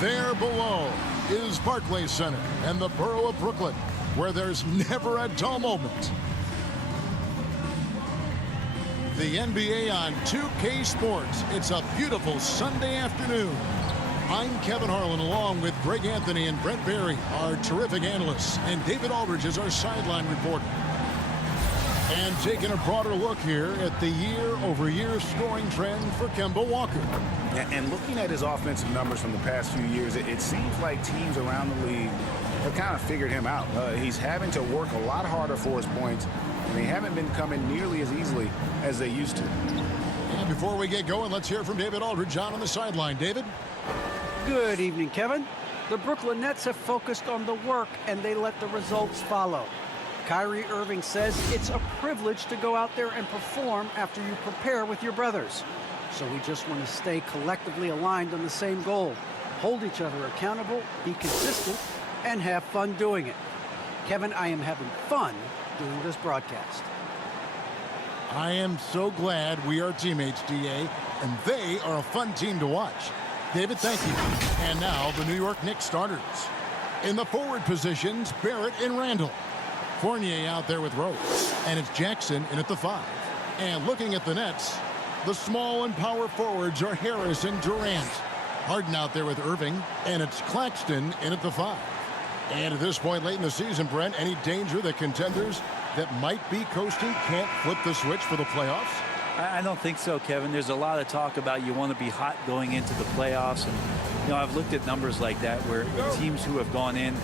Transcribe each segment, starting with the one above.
There below is Barclays Center and the borough of Brooklyn, where there's never a dull moment. The NBA on 2K Sports. It's a beautiful Sunday afternoon. I'm Kevin Harlan, along with Greg Anthony and Brent Barry, our terrific analysts, and David Aldridge is our sideline reporter. And taking a broader look here at the year-over-year scoring trend for Kemba Walker. And looking at his offensive numbers from the past few years, it seems like teams around the league have kind of figured him out. He's having to work a lot harder for his points, and they haven't been coming nearly as easily as they used to. And before we get going, let's hear from David Aldridge on the sideline. David? Good evening, Kevin. The Brooklyn Nets have focused on the work, and they let the results follow. Kyrie Irving says it's a privilege to go out there and perform after you prepare with your brothers. So we just want to stay collectively aligned on the same goal. Hold each other accountable, be consistent, and have fun doing it. Kevin, I am having fun doing this broadcast. I am so glad we are teammates, DA, and they are a fun team to watch. David, thank you. And now the New York Knicks starters. In the forward positions, Barrett and Randall. Fournier out there with Rose. And it's Jackson in at the 5. And looking at the Nets, the small and power forwards are Harris and Durant. Harden out there with Irving. And it's Claxton in at the 5. And at this point late in the season, Brent, any danger that contenders that might be coasting can't flip the switch for the playoffs? I don't think so, Kevin. There's a lot of talk about you want to be hot going into the playoffs. And, you know, I've looked at numbers like that where teams who have gone in,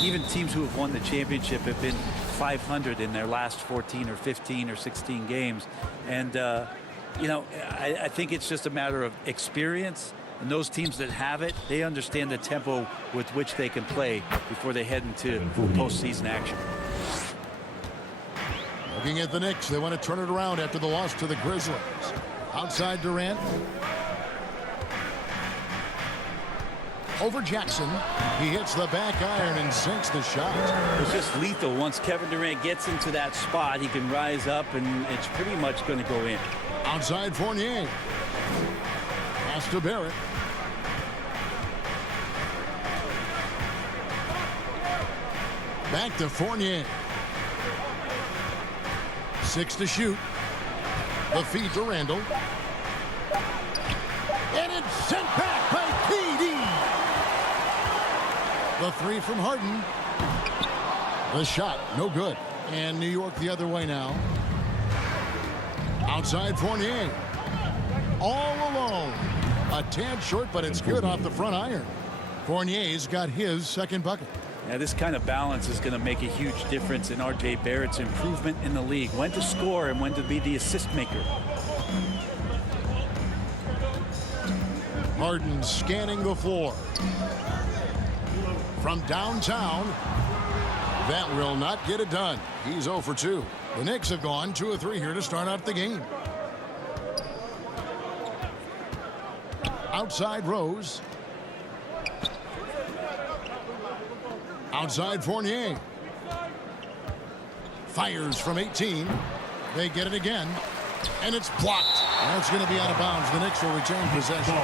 even teams who have won the championship, have been 500 in their last 14 or 15 or 16 games. And, you know, I think it's just a matter of experience. And those teams that have it, they understand the tempo with which they can play before they head into postseason action. Looking at the Knicks, they want to turn it around after the loss to the Grizzlies. Outside Durant. Over Jackson. He hits the back iron and sinks the shot. It's just lethal. Once Kevin Durant gets into that spot, he can rise up, and it's pretty much going to go in. Outside Fournier. Pass to Barrett. Back to Fournier. 6 to shoot. The feed to Randall. And it's sent back by KD. The 3 from Harden. The shot, no good. And New York the other way now. Outside Fournier. All alone. A tad short, but it's good off the front iron. Fournier's got his second bucket. Now, this kind of balance is going to make a huge difference in R.J. Barrett's improvement in the league. When to score and when to be the assist maker. Harden scanning the floor. From downtown. That will not get it done. He's 0 for 2. The Knicks have gone 2 of 3 here to start out the game. Outside Rose. Outside Fournier. Fires from 18. They get it again. And it's blocked. That's going to be out of bounds. The Knicks will retain possession.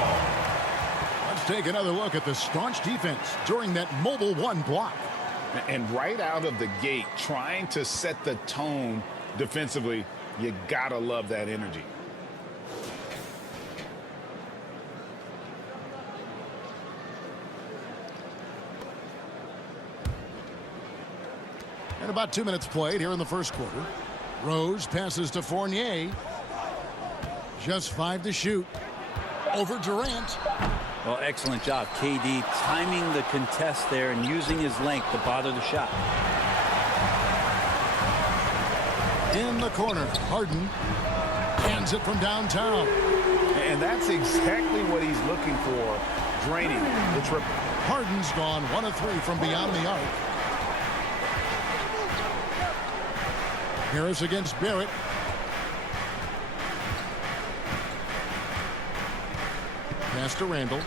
Let's take another look at the staunch defense during that mobile 1 block. And right out of the gate, trying to set the tone defensively, you got to love that energy. And about 2 minutes played here in the first quarter. Rose passes to Fournier. Just 5 to shoot. Over Durant. Well, excellent job, KD, timing the contest there and using his length to bother the shot. In the corner, Harden hands it from downtown. And that's exactly what he's looking for, draining the triple. Harden's gone 1 of 3 from beyond the arc. Harris against Barrett. Pass to Randall.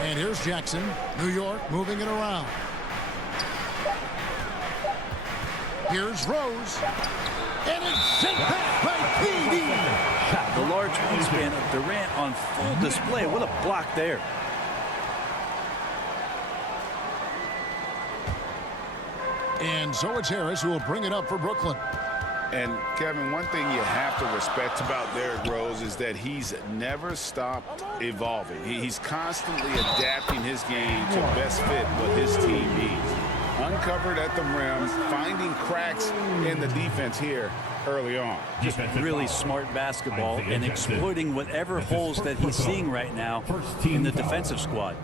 And here's Jackson. New York moving it around. Here's Rose. And it's sent back by KD. The large wingspan of Durant on full display. What a block there. And so it's Harris who will bring it up for Brooklyn. And, Kevin, one thing you have to respect about Derrick Rose is that he's never stopped evolving. He's constantly adapting his game to best fit what his team needs. Uncovered at the rim, finding cracks in the defense here early on. Just really smart basketball and exploiting whatever holes that he's seeing right now in the defensive squad.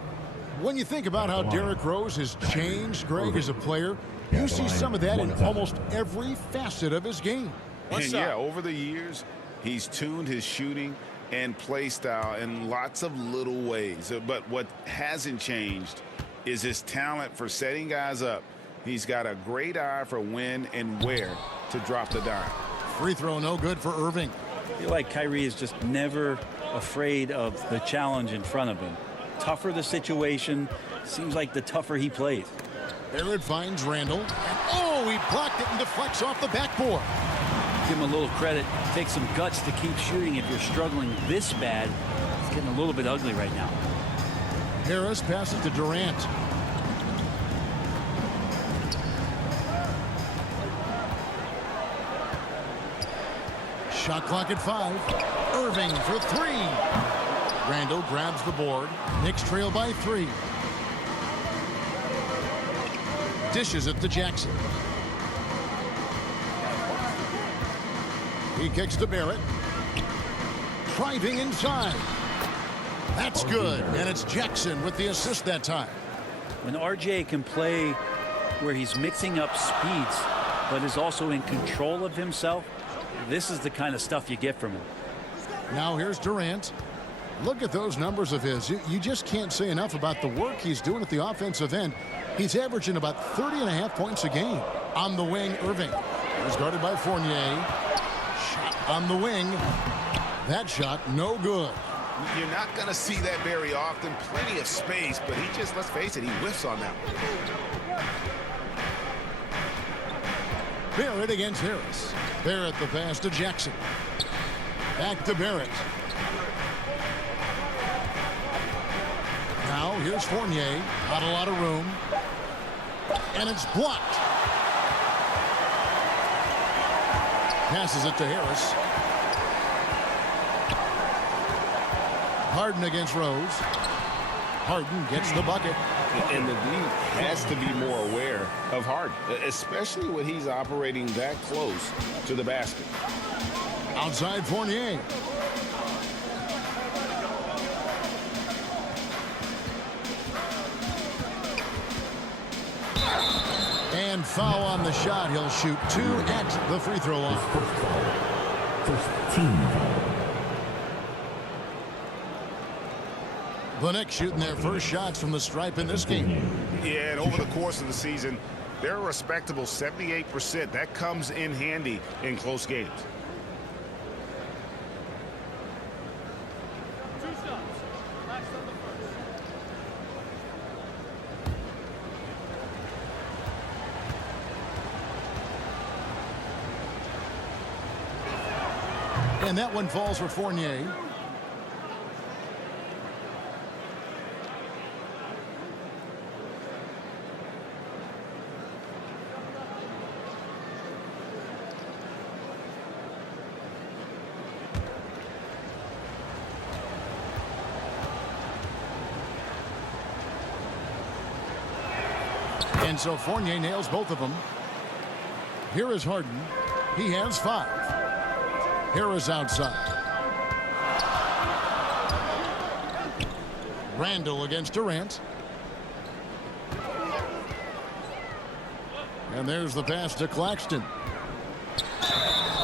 When you think about how Derrick Rose has changed, Greg, as a player, you see some of that in almost every facet of his game. And yeah, over the years, he's tuned his shooting and play style in lots of little ways. But what hasn't changed is his talent for setting guys up. He's got a great eye for when and where to drop the dime. Free throw no good for Irving. I feel like Kyrie is just never afraid of the challenge in front of him. Tougher the situation, seems like the tougher he plays. Barrett finds Randall. And oh, he blocked it and deflects off the backboard. Give him a little credit. Take some guts to keep shooting if you're struggling this bad. It's getting a little bit ugly right now. Harris passes to Durant. Shot clock at 5. Irving for 3. Randall grabs the board. Knicks trail by 3. Dishes it to Jackson. He kicks to Barrett. Driving inside. That's good. And it's Jackson with the assist that time. When RJ can play where he's mixing up speeds, but is also in control of himself, this is the kind of stuff you get from him. Now here's Durant. Look at those numbers of his. You just can't say enough about the work he's doing at the offensive end. He's averaging about 30.5 points a game. On the wing, Irving. He's guarded by Fournier. Shot on the wing. That shot, no good. You're not going to see that very often. Plenty of space, but he just, let's face it, he whiffs on that one. Barrett against Harris. Barrett the pass to Jackson. Back to Barrett. Now here's Fournier. Not a lot of room. And it's blocked. Passes it to Harris. Harden against Rose. Harden gets the bucket. And the league has to be more aware of Harden, especially when he's operating that close to the basket. Outside Fournier. And foul on the shot. He'll shoot 2 at the free throw line. First team foul. The Knicks shooting their first shots from the stripe in this game. Yeah, and over the course of the season, they're a respectable 78%. That comes in handy in close games. And that one falls for Fournier. And so Fournier nails both of them. Here is Harden. He has 5. Harris outside. Randall against Durant. And there's the pass to Claxton.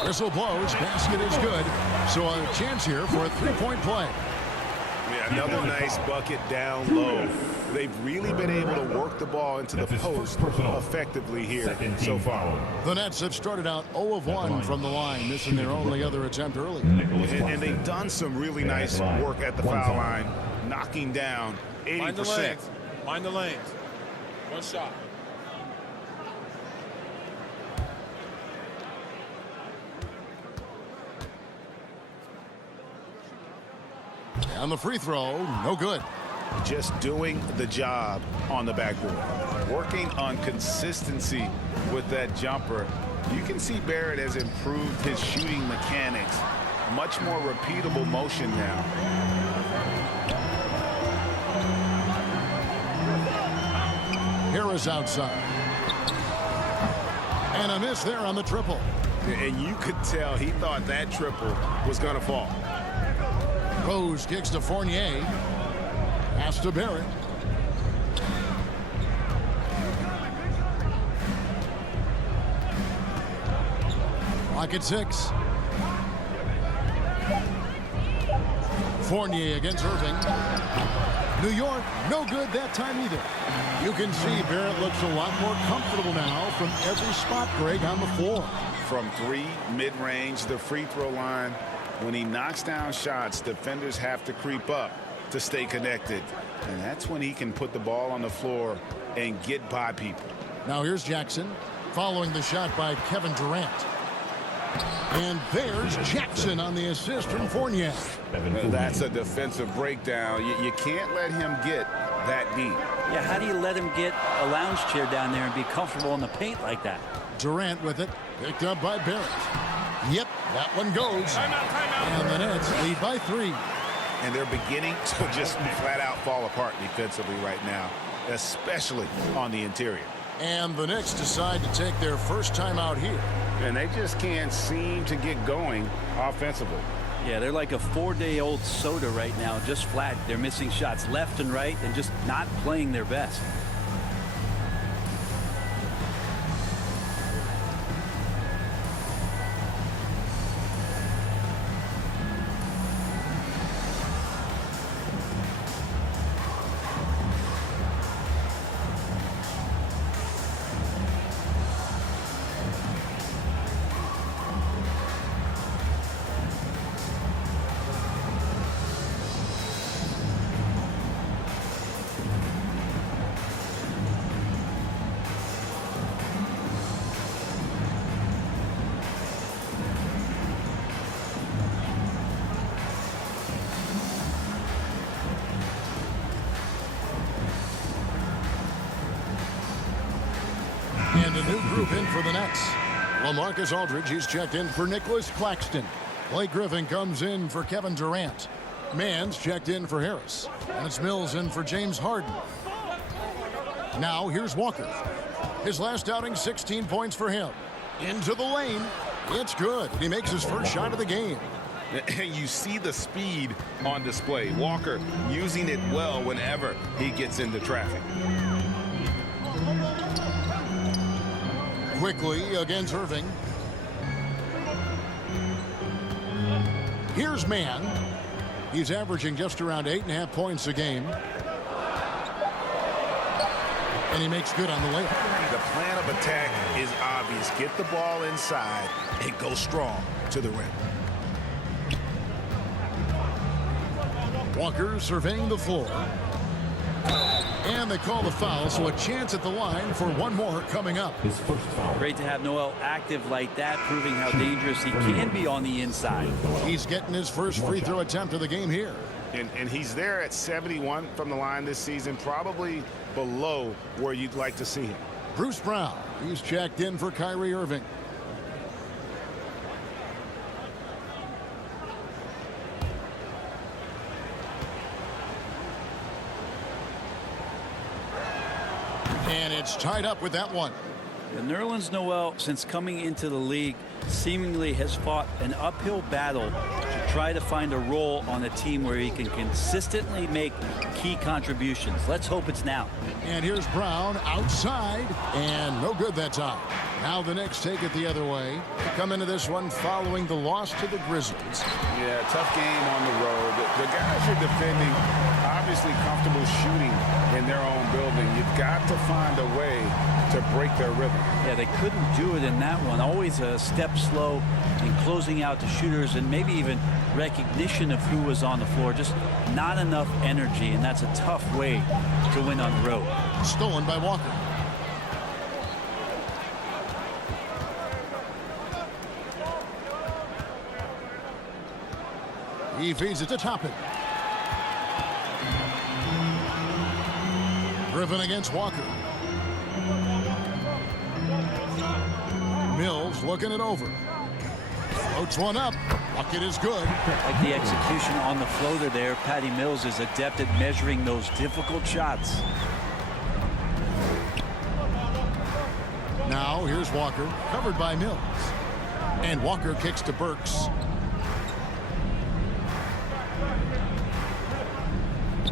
Whistle blows. Basket is good. So a chance here for a 3-point play. Yeah, another nice bucket down low. They've really been able to work the ball into the post effectively here so far. The Nets have started out 0 of 1 from the line, missing their only other attempt early. And they've done some really nice work at the foul line, knocking down 80%. Mind the lanes. Mind the lanes. One shot. On the free throw, no good. just doing the job on the backboard. Working on consistency with that jumper. You can see Barrett has improved his shooting mechanics. Much more repeatable motion now. Harris outside. And a miss there on the triple. And you could tell he thought that triple was going to fall. Rose kicks to Fournier. Pass to Barrett. Clock at 6. Fournier against Irving. New York, no good that time either. You can see Barrett looks a lot more comfortable now from every spot, Greg, on the floor. From 3, mid-range, the free throw line. When he knocks down shots, defenders have to creep up to stay connected. And that's when he can put the ball on the floor and get by people. Now here's Jackson following the shot by Kevin Durant. And there's Jackson on the assist from Fournier. That's a defensive breakdown. You can't let him get that deep. Yeah, how do you let him get a lounge chair down there and be comfortable in the paint like that? Durant with it, picked up by Barrett. Yep, that one goes. Timeout. And the Nets lead by 3. And they're beginning to just flat out fall apart defensively right now, especially on the interior. And the Knicks decide to take their first time out here. And they just can't seem to get going offensively. Yeah, they're like a 4-day-old soda right now, just flat. They're missing shots left and right and just not playing their best. And a new group in for the Nets. LaMarcus Aldridge, he's checked in for Nicholas Claxton. Blake Griffin comes in for Kevin Durant. Mann's checked in for Harris. And it's Mills in for James Harden. Now here's Walker. His last outing, 16 points for him. Into the lane. It's good. He makes his first shot of the game. You see the speed on display. Walker using it well whenever he gets into traffic. Quickly against Irving. Here's Mann. He's averaging just around 8.5 points a game. And he makes good on the layup. The plan of attack is obvious. Get the ball inside and go strong to the rim. Walker surveying the floor. And they call the foul, so a chance at the line for one more coming up. His first foul. Great to have Noel active like that, proving how dangerous he can be on the inside. He's getting his first free throw attempt of the game here. And he's there at 71 from the line this season, probably below where you'd like to see him. Bruce Brown, he's checked in for Kyrie Irving. And it's tied up with that one. And Nerlens Noel, since coming into the league, seemingly has fought an uphill battle to try to find a role on a team where he can consistently make key contributions. Let's hope it's now. And here's Brown outside, and no good that time. Now the Knicks take it the other way. They come into this one following the loss to the Grizzlies. Yeah, tough game on the road. The guys are defending, obviously comfortable shooting in their own building. You've got to find a way to break their rhythm. Yeah, they couldn't do it in that one. Always a step slow in closing out the shooters and maybe even recognition of who was on the floor. Just not enough energy, and that's a tough way to win on the road. Stolen by Walker. He feeds it to Toppin. Griffin against Walker. Mills looking it over. Floats one up. Bucket is good. Like the execution on the floater there, Patty Mills is adept at measuring those difficult shots. Now here's Walker, covered by Mills. And Walker kicks to Burks.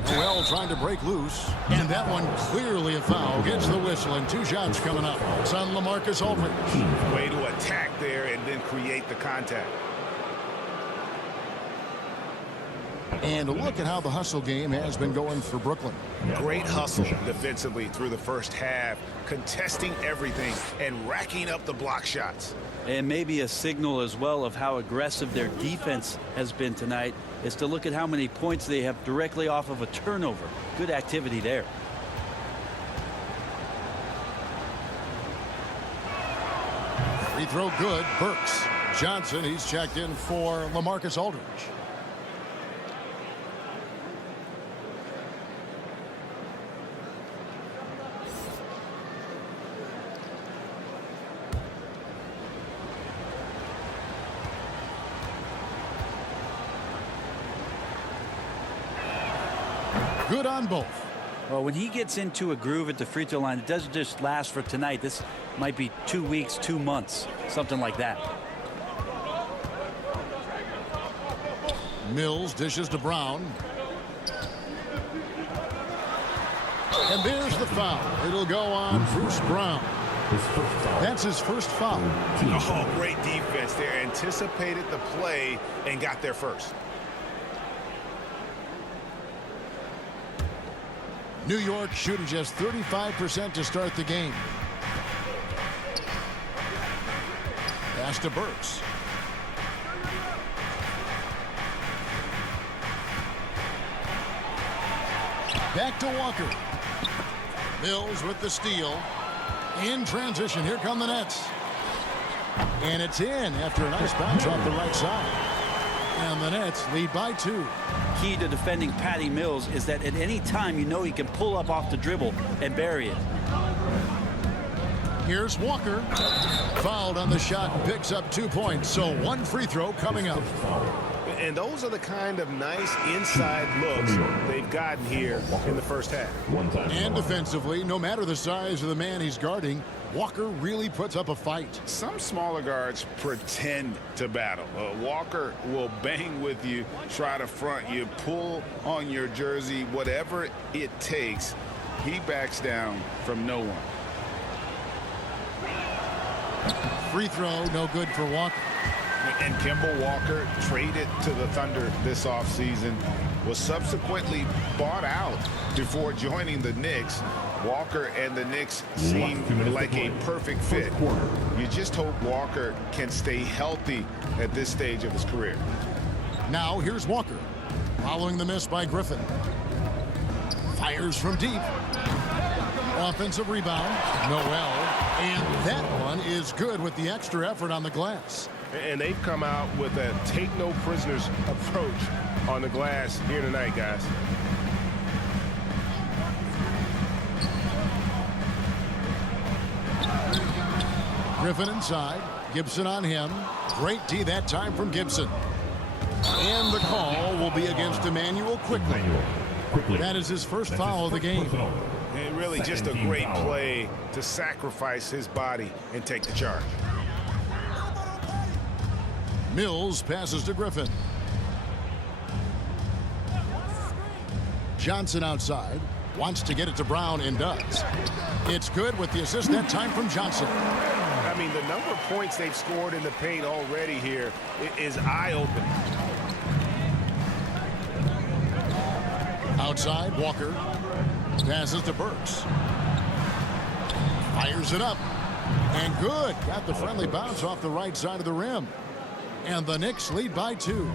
Noel trying to break loose. And that one clearly a foul. Gets the whistle and 2 shots coming up. It's on LaMarcus Aldridge. Way to attack there and then create the contact. And look at how the hustle game has been going for Brooklyn. Great hustle defensively through the first half, contesting everything and racking up the block shots. And maybe a signal as well of how aggressive their defense has been tonight is to look at how many points they have directly off of a turnover. Good activity there. Free throw good. Burks. Johnson, he's checked in for LaMarcus Aldridge. Good on both. Well, when he gets into a groove at the free throw line, it doesn't just last for tonight. This might be 2 weeks, 2 months, something like that. Mills dishes to Brown. And there's the foul. It'll go on Bruce Brown. That's his first foul. Oh, great defense there. Anticipated the play and got there first. New York shooting just 35% to start the game. Pass to Burks. Back to Walker. Mills with the steal. In transition, here come the Nets. And it's in after a nice bounce off the right side. And the Nets lead by 2. Key to defending Patty Mills is that at any time you know he can pull up off the dribble and bury it. Here's Walker. Fouled on the shot, picks up 2 points. So 1 free throw coming up. And those are the kind of nice inside looks they've gotten here in the first half. And defensively, no matter the size of the man he's guarding, Walker really puts up a fight. Some smaller guards pretend to battle. Walker will bang with you, try to front you, pull on your jersey, whatever it takes. He backs down from no one. Free throw, no good for Walker. And Kemba Walker, traded to the Thunder this offseason, was subsequently bought out before joining the Knicks. Walker and the Knicks seem like a perfect fit. You just hope Walker can stay healthy at this stage of his career. Now here's Walker. Following the miss by Griffin. Fires from deep. Offensive rebound. Noel. And that one is good with the extra effort on the glass. And they've come out with a take-no-prisoners approach on the glass here tonight, guys. Griffin inside. Gibson on him. Great D that time from Gibson. And the call will be against Emmanuel quickly. That is his first foul of the game. And really just a great play to sacrifice his body and take the charge. Mills passes to Griffin. Johnson outside. Wants to get it to Brown and does. It's good with the assist that time from Johnson. I mean, the number of points they've scored in the paint already here is eye-opening. Outside, Walker. Passes to Burks. Fires it up. And good. Got the friendly bounce off the right side of the rim. And the Knicks lead by 2.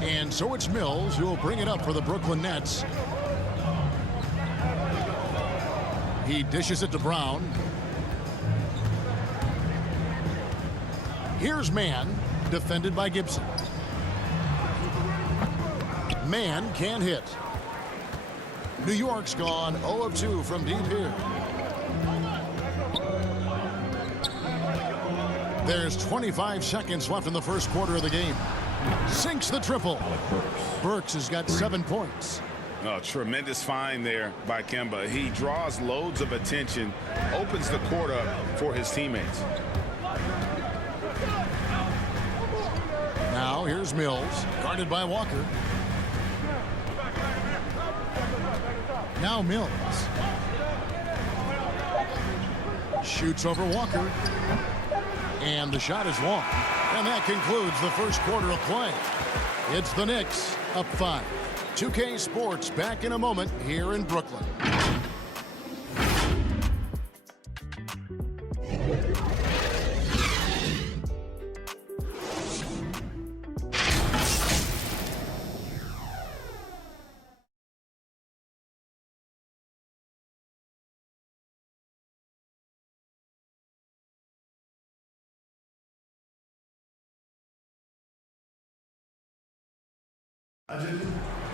And so it's Mills who will bring it up for the Brooklyn Nets. He dishes it to Brown. Here's Mann, defended by Gibson. Mann can't hit. New York's gone 0 of 2 from deep here. There's 25 seconds left in the first quarter of the game. Sinks the triple. Burks has got 7 points. Oh, tremendous find there by Kemba. He draws loads of attention, opens the court up for his teammates. Now here's Mills, guarded by Walker. Now Mills. Shoots over Walker. And the shot is long. And that concludes the first quarter of play. It's the Knicks up 5. 2K Sports back in a moment here in Brooklyn.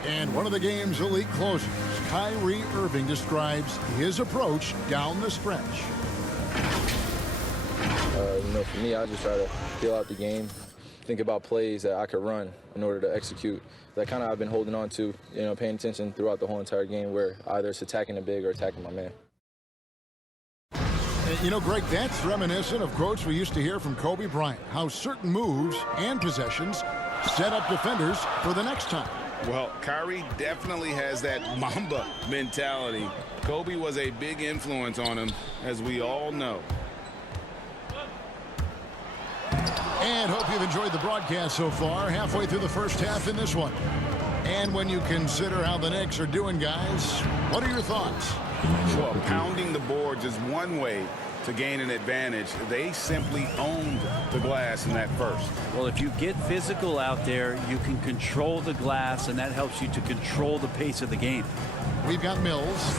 And one of the game's elite closers, Kyrie Irving, describes his approach down the stretch. For me, I just try to feel out the game, think about plays that I could run in order to execute. That kind of I've been holding on to, paying attention throughout the whole entire game where either it's attacking the big or attacking my man. Greg, that's reminiscent of quotes we used to hear from Kobe Bryant, how certain moves and possessions set up defenders for the next time. Well, Kyrie definitely has that Mamba mentality. Kobe was a big influence on him, as we all know. And hope you've enjoyed the broadcast so far. Halfway through the first half in this one. And when you consider how the Knicks are doing, guys, what are your thoughts? Well, pounding the boards is one way to gain an advantage. They simply owned the glass in that first. Well, if you get physical out there, you can control the glass, and that helps you to control the pace of the game. We've got Mills.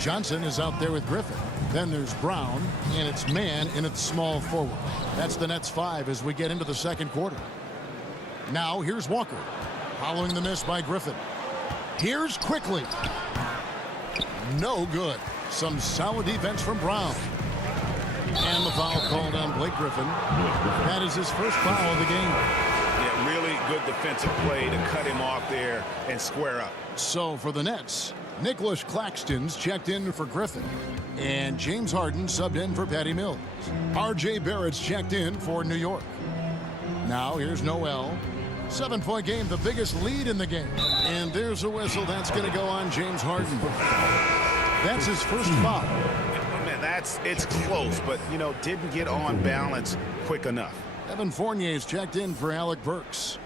Johnson is out there with Griffin. Then there's Brown, and it's man in its small forward. That's the Nets 5 as we get into the second quarter. Now here's Walker, following the miss by Griffin. Here's Quickly. No good. Some solid defense from Brown. And the foul called on Blake Griffin. That is his first foul of the game. Yeah, really good defensive play to cut him off there and square up. So for the Nets, Nicholas Claxton's checked in for Griffin. And James Harden subbed in for Patty Mills. R.J. Barrett's checked in for New York. Now here's Noel. 7-point game, the biggest lead in the game. And there's a whistle. That's going to go on James Harden. That's his first foul. It's close, but, didn't get on balance quick enough. Evan Fournier's checked in for Alec Burks.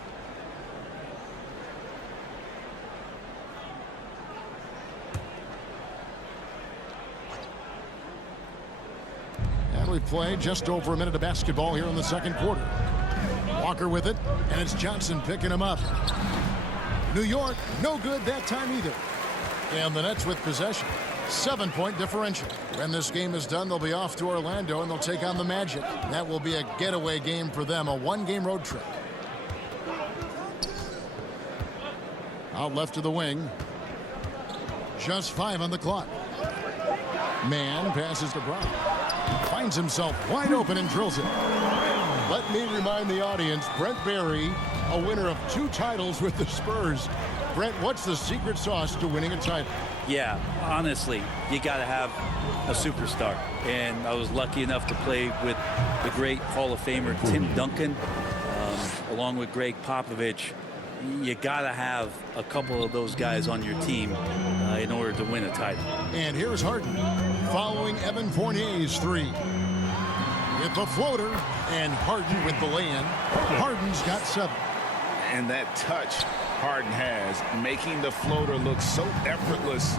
And we've played just over a minute of basketball here in the second quarter. Walker with it, and it's Johnson picking him up. New York, no good that time either. And the Nets with possession. 7-point differential. When this game is done, they'll be off to Orlando, and they'll take on the Magic. That will be a getaway game for them, a one-game road trip. Out left to the wing. Just 5 on the clock. Man passes to Brown. Finds himself wide open and drills it. Let me remind the audience, Brent Barry, a winner of 2 titles with the Spurs. Brent, what's the secret sauce to winning a title? Yeah, honestly, you got to have a superstar. And I was lucky enough to play with the great Hall of Famer Tim Duncan, along with Greg Popovich. You got to have a couple of those guys on your team in order to win a title. And here's Harden following Evan Fournier's 3. With the floater, and Harden with the lay-in. Harden's got 7. And that touch Harden has, making the floater look so effortless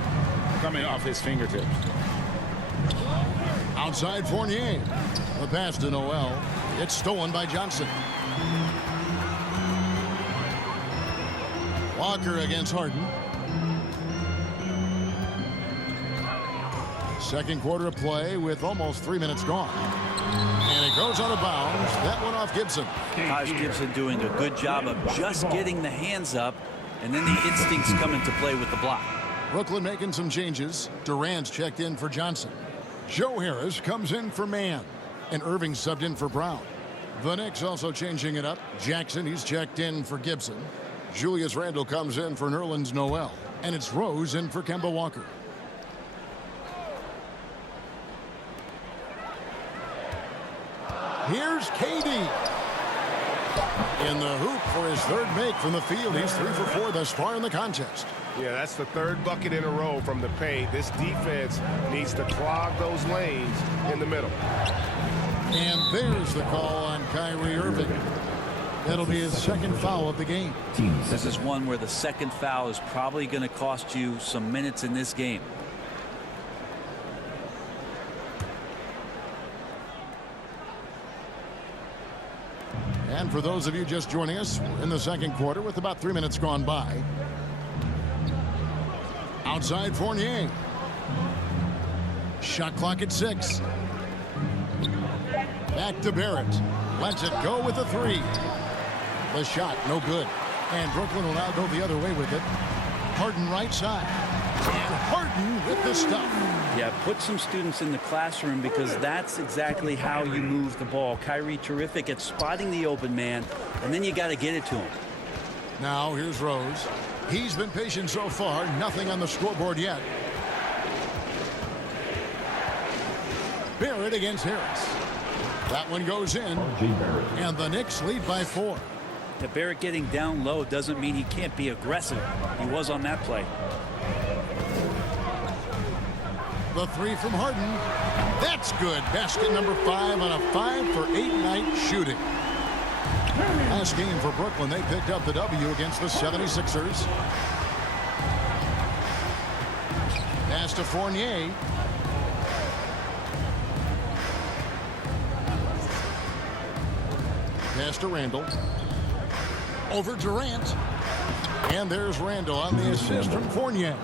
coming off his fingertips. Outside Fournier. The pass to Noel. It's stolen by Johnson. Walker against Harden. Second quarter of play with almost 3 minutes gone. And it goes out of bounds. That one off Gibson. Taj Gibson doing a good job of just getting the hands up, and then the instincts come into play with the block. Brooklyn making some changes. Durant's checked in for Johnson. Joe Harris comes in for Mann. And Irving subbed in for Brown. The Knicks also changing it up. Jackson, he's checked in for Gibson. Julius Randle comes in for Nerlens Noel. And it's Rose in for Kemba Walker. Here's KD. In the hoop for his third make from the field. He's 3 for 4 thus far in the contest. Yeah, that's the third bucket in a row from the paint. This defense needs to clog those lanes in the middle. And there's the call on Kyrie Irving. That'll be his second foul of the game. This is one where the second foul is probably going to cost you some minutes in this game. And for those of you just joining us, we're in the second quarter with about 3 minutes gone by. Outside Fournier. Shot clock at 6. Back to Barrett. Lets it go with a 3. The shot, no good. And Brooklyn will now go the other way with it. Harden right side. And Harden with the stuff. Yeah, put some students in the classroom because that's exactly how you move the ball. Kyrie terrific at spotting the open man, and then you got to get it to him. Now here's Rose. He's been patient so far. Nothing on the scoreboard yet. Barrett against Harris. That one goes in. And the Knicks lead by 4. The Barrett getting down low doesn't mean he can't be aggressive. He was on that play. The 3 from Harden. That's good. Basket number 5 on a 5 for 8 night shooting. Last game for Brooklyn, they picked up the W against the 76ers. Pass to Fournier. Pass to Randle. Over Durant. And there's Randle on the assist from Fournier.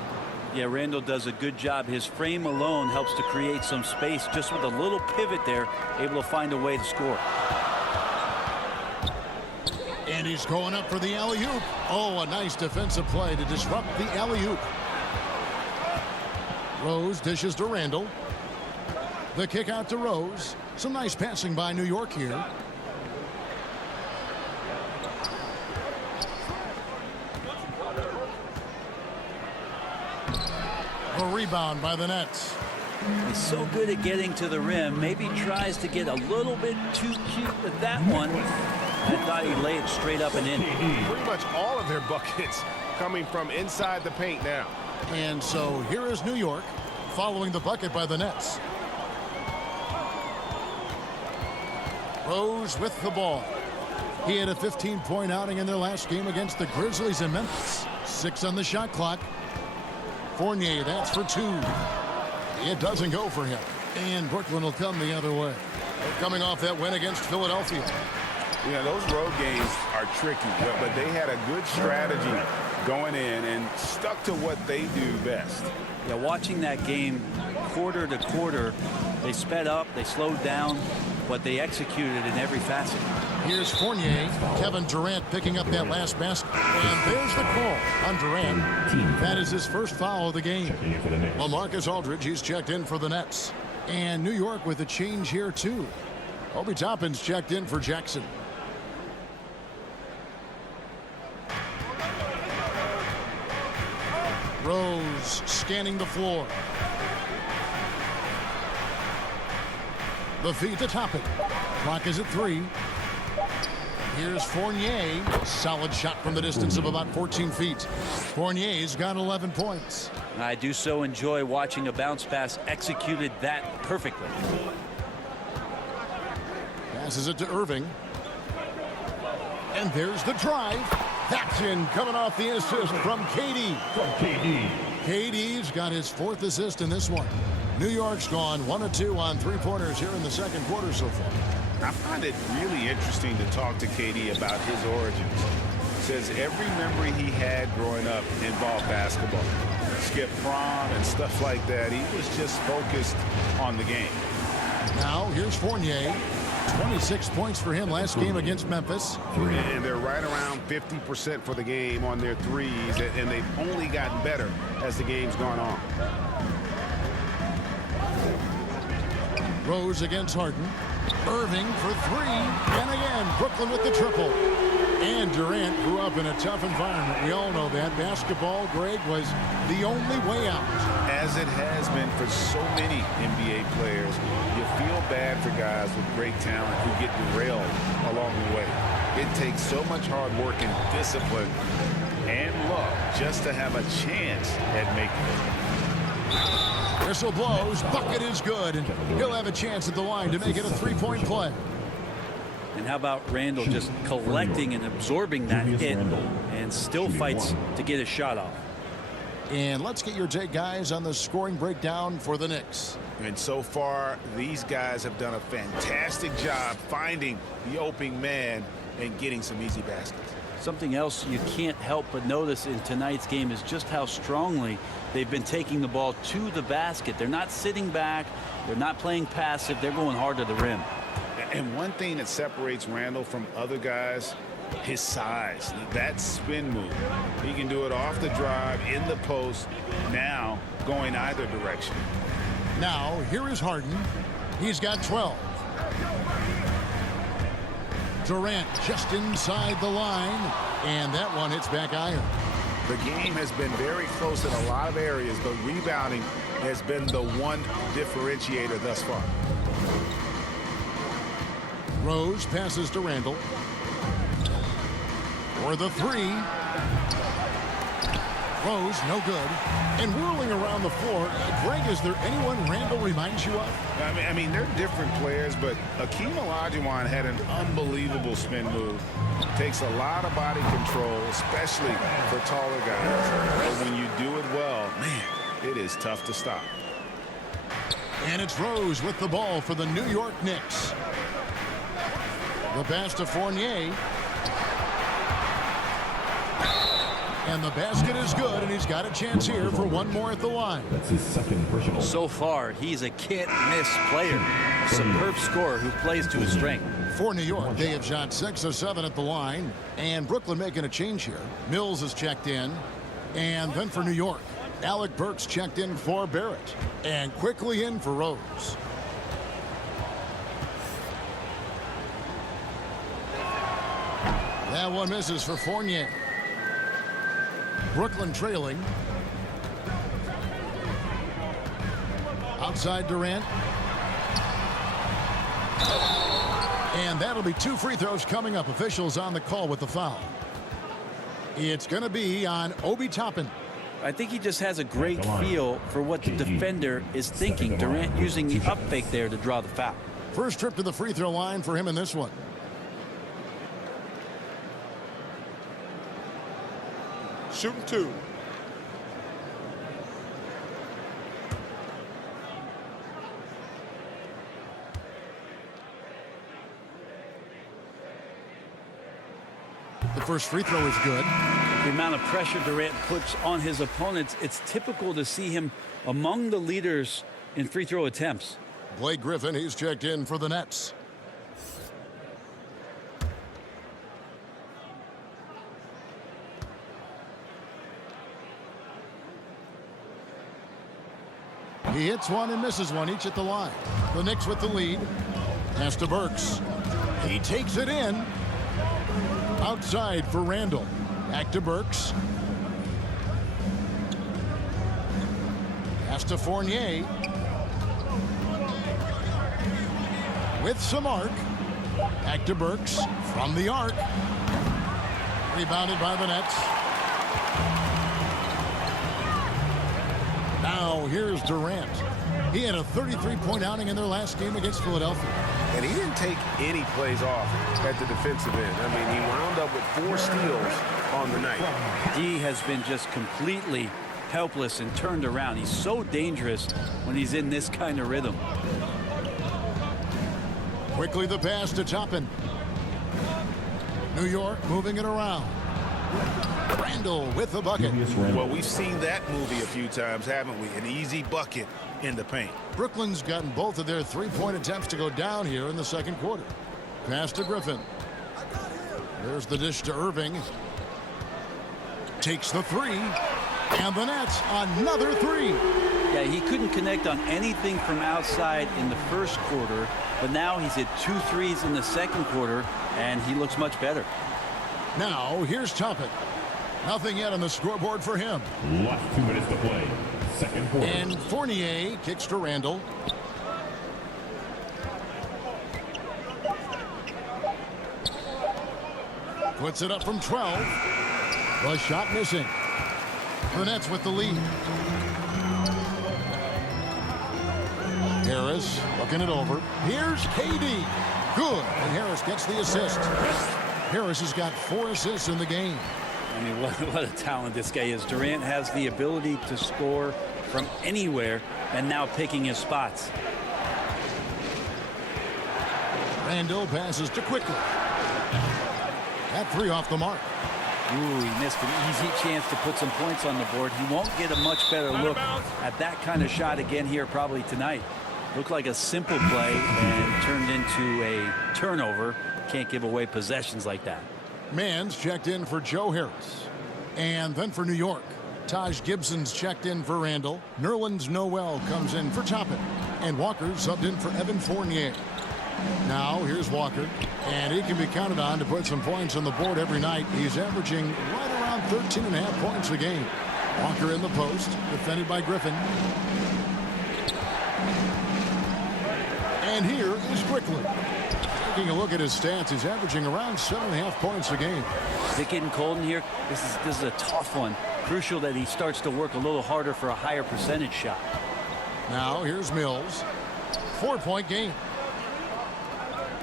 Yeah, Randle does a good job. His frame alone helps to create some space. Just with a little pivot there, able to find a way to score. And he's going up for the alley-oop. Oh, a nice defensive play to disrupt the alley-oop. Rose dishes to Randle. The kick out to Rose. Some nice passing by New York here. A rebound by the Nets. He's so good at getting to the rim. Maybe tries to get a little bit too cute with that one. I thought he laid it straight up and in. Pretty much all of their buckets coming from inside the paint now. And so here is New York following the bucket by the Nets. Rose with the ball. He had a 15-point outing in their last game against the Grizzlies in Memphis. 6 on the shot clock. Fournier, that's for 2. It doesn't go for him. And Brooklyn will come the other way. Coming off that win against Philadelphia. Yeah, those road games are tricky, but they had a good strategy going in and stuck to what they do best. Yeah, watching that game quarter to quarter, they sped up, they slowed down, but they executed in every facet. Here's Fournier. Kevin Durant picking up that last basket. And there's the call on Durant. That is his first foul of the game. LaMarcus Aldridge, he's checked in for the Nets. And New York with a change here, too. Obi Toppin's checked in for Jackson. Rose scanning the floor. The feed to Toppin. Clock is at 3. Here's Fournier. Solid shot from the distance of about 14 feet. Fournier's got 11 points. I do so enjoy watching a bounce pass executed that perfectly. Passes it to Irving. And there's the drive. That's in, coming off the assist from KD. KD's got his 4th assist in this one. New York's gone 1 of 2 on 3-pointers here in the second quarter so far. I find it really interesting to talk to KD about his origins. Says every memory he had growing up involved basketball. Skip prom and stuff like that. He was just focused on the game. Now here's Fournier. 26 points for him last game against Memphis. And they're right around 50% for the game on their threes, and they've only gotten better as the game's gone on. Rose against Harden. Irving for three. And again, Brooklyn with the triple. And Durant grew up in a tough environment. We all know that. Basketball, Greg, was the only way out. As it has been for so many NBA players, you feel bad for guys with great talent who get derailed along the way. It takes so much hard work and discipline and luck just to have a chance at making it. Whistle blows. Bucket is good. And he'll have a chance at the line to make it a three-point play. And how about Randall just collecting and absorbing that hit and still fights to get his shot off. And let's get your take, guys, on the scoring breakdown for the Knicks. And so far, these guys have done a fantastic job finding the opening man and getting some easy baskets. Something else you can't help but notice in tonight's game is just how strongly they've been taking the ball to the basket. They're not sitting back. They're not playing passive. They're going hard to the rim. And one thing that separates Randall from other guys, his size, that spin move. He can do it off the drive, in the post, now going either direction. Now, here is Harden. He's got 12. Durant just inside the line, and that one hits back iron. The game has been very close in a lot of areas, but rebounding has been the one differentiator thus far. Rose passes to Randall. For the three. Rose, no good. And whirling around the floor, Greg, is there anyone Randall reminds you of? I mean, they're different players, but Akeem Olajuwon had an unbelievable spin move. Takes a lot of body control, especially for taller guys. But when you do it well, man, it is tough to stop. And it's Rose with the ball for the New York Knicks. The pass to Fournier. And the basket is good, and he's got a chance here for one more at the line. That's his second personal. So far, he's a can't-miss player. A superb scorer who plays to his strength. For New York, they have shot 6 of 7 at the line. And Brooklyn making a change here. Mills is checked in. And then for New York, Alec Burks checked in for Barrett. And quickly in for Rose. That one misses for Fournier. Brooklyn trailing. Outside Durant. And that'll be 2 free throws coming up. Officials on the call with the foul. It's going to be on Obi Toppin. I think he just has a great feel for what the defender is thinking. Durant using the up fake there to draw the foul. First trip to the free throw line for him in this one. Shooting 2. The first free throw is good. The amount of pressure Durant puts on his opponents, it's typical to see him among the leaders in free throw attempts. Blake Griffin, he's checked in for the Nets. He hits one and misses one, each at the line. The Knicks with the lead. Pass to Burks. He takes it in. Outside for Randall. Back to Burks. Pass to Fournier. With some arc. Back to Burks. From the arc. Rebounded by the Nets. Now here's Durant. He had a 33-point outing in their last game against Philadelphia. And he didn't take any plays off at the defensive end. I mean, he wound up with 4 steals on the night. He has been just completely helpless and turned around. He's so dangerous when he's in this kind of rhythm. Quickly the pass to Toppin. New York moving it around. Randall with the bucket. Well, we've seen that movie a few times, haven't we? An easy bucket in the paint. Brooklyn's gotten both of their three-point attempts to go down here in the second quarter. Pass to Griffin. There's the dish to Irving. Takes the three. And the Nets, another three. Yeah, he couldn't connect on anything from outside in the first quarter, but now he's hit 2 threes in the second quarter, and he looks much better. Now, here's Toppin. Nothing yet on the scoreboard for him. Last 2 minutes to play. Second quarter. And Fournier kicks to Randall. Puts it up from 12. The shot missing. The Nets with the lead. Harris looking it over. Here's KD. Good. And Harris gets the assist. Harris has got 4 assists in the game. I mean, what a talent this guy is. Durant has the ability to score from anywhere and now picking his spots. Randall passes to Quickly. That 3 off the mark. Ooh, he missed an easy chance to put some points on the board. He won't get a much better look at that kind of shot again here probably tonight. Looked like a simple play and turned into a turnover. Can't give away possessions like that. Mann's checked in for Joe Harris. And then for New York, Taj Gibson's checked in for Randall. Nerlens Noel comes in for Toppin. And Walker subbed in for Evan Fournier. Now here's Walker, and he can be counted on to put some points on the board every night. He's averaging right around 13.5 points a game. Walker in the post, defended by Griffin. And here is Quickly. Taking a look at his stats, he's averaging around 7.5 points a game. Is it getting cold in here? This is a tough one. Crucial that he starts to work a little harder for a higher percentage shot. Now here's Mills. 4-point game.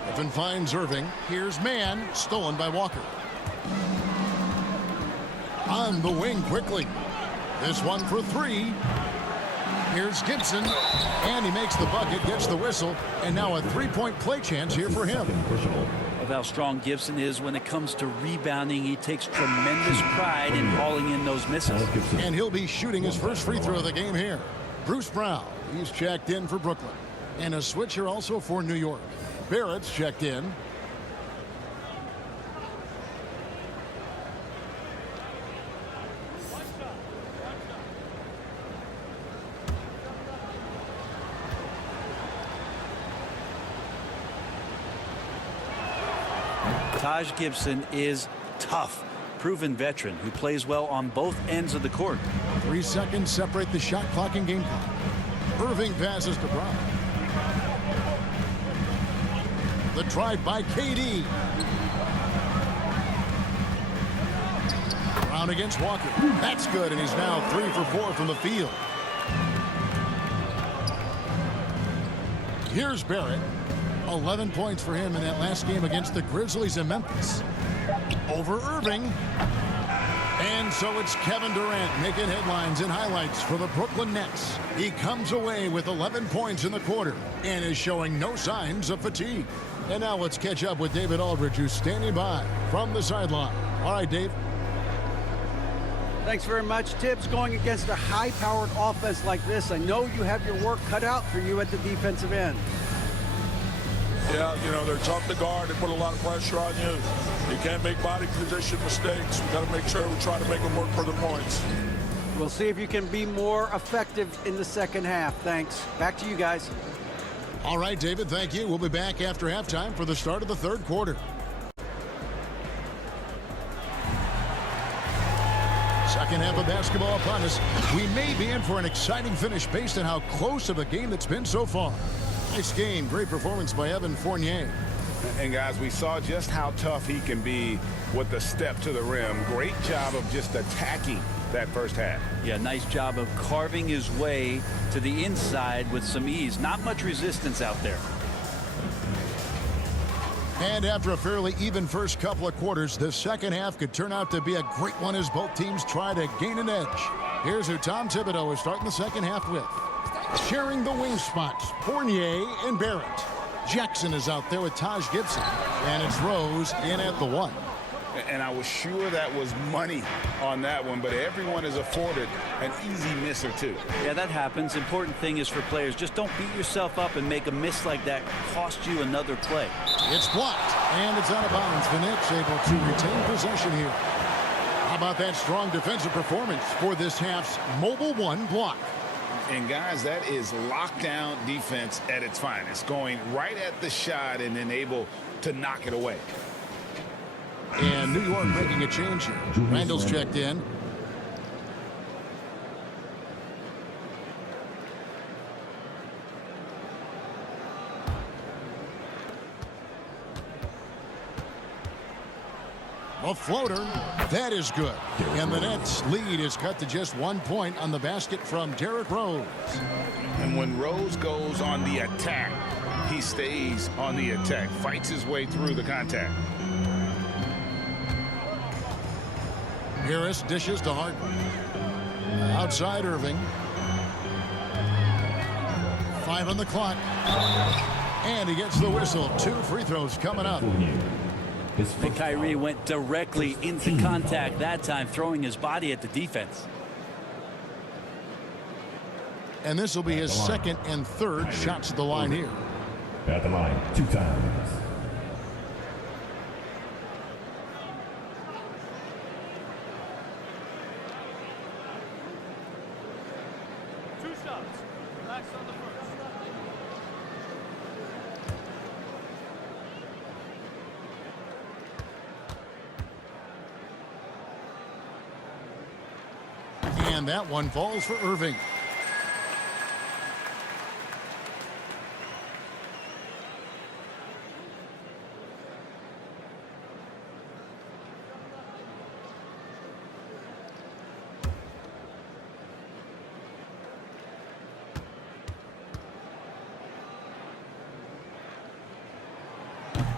Griffin finds Irving. Here's Mann, stolen by Walker. On the wing quickly. This one for 3. Here's Gibson, and he makes the bucket, gets the whistle, and now a 3-point play chance here for him. Of how strong Gibson is when it comes to rebounding. He takes tremendous pride in hauling in those misses. And he'll be shooting his first free throw of the game here. Bruce Brown, he's checked in for Brooklyn. And a switcher also for New York. Barrett's checked in. Taj Gibson is tough, proven veteran who plays well on both ends of the court. 3 seconds separate the shot clock and game clock. Irving passes to Brown. The drive by KD. Brown against Walker. That's good, and he's now 3 for 4 from the field. Here's Barrett. 11 points for him in that last game against the Grizzlies in Memphis. Over Irving. And so it's Kevin Durant making headlines and highlights for the Brooklyn Nets. He comes away with 11 points in the quarter and is showing no signs of fatigue. And now let's catch up with David Aldridge, who's standing by from the sideline. All right, Dave. Thanks very much, Tibbs. Going against a high-powered offense like this, I know you have your work cut out for you at the defensive end. Yeah, you know, they're tough to guard. They put a lot of pressure on you. You can't make body position mistakes. We've got to make sure we try to make them work for the points. We'll see if you can be more effective in the second half. Thanks. Back to you guys. All right, David, thank you. We'll be back after halftime for the start of the third quarter. Second half of basketball upon us. We may be in for an exciting finish based on how close of a game that's been so far. Nice game. Great performance by Evan Fournier. And guys, we saw just how tough he can be with the step to the rim. Great job of just attacking that first half. Yeah, nice job of carving his way to the inside with some ease. Not much resistance out there. And after a fairly even first couple of quarters, the second half could turn out to be a great one as both teams try to gain an edge. Here's who Tom Thibodeau is starting the second half with. Sharing the wing spots, Fournier and Barrett. Jackson is out there with Taj Gibson. And it's Rose in at the 1. And I was sure that was money on that one, but everyone is afforded an easy miss or two. Yeah, that happens. Important thing is for players, just don't beat yourself up and make a miss like that cost you another play. It's blocked, and it's out of bounds. The Knicks able to retain possession here. How about that strong defensive performance for this half's mobile one block? And guys, that is lockdown defense at its finest, going right at the shot and then able to knock it away. And New York making a change here. Randall's checked in. A floater. That is good. And the Nets lead is cut to just 1 point on the basket from Derrick Rose. And when Rose goes on the attack, he stays on the attack, fights his way through the contact. Harris dishes to Harden. Outside Irving. 5 on the clock. And he gets the whistle. 2 free throws coming up. And Kyrie went directly into contact that time, throwing his body at the defense. And this will be his second and third shots at the line here. At the line 2 times. And that one falls for Irving.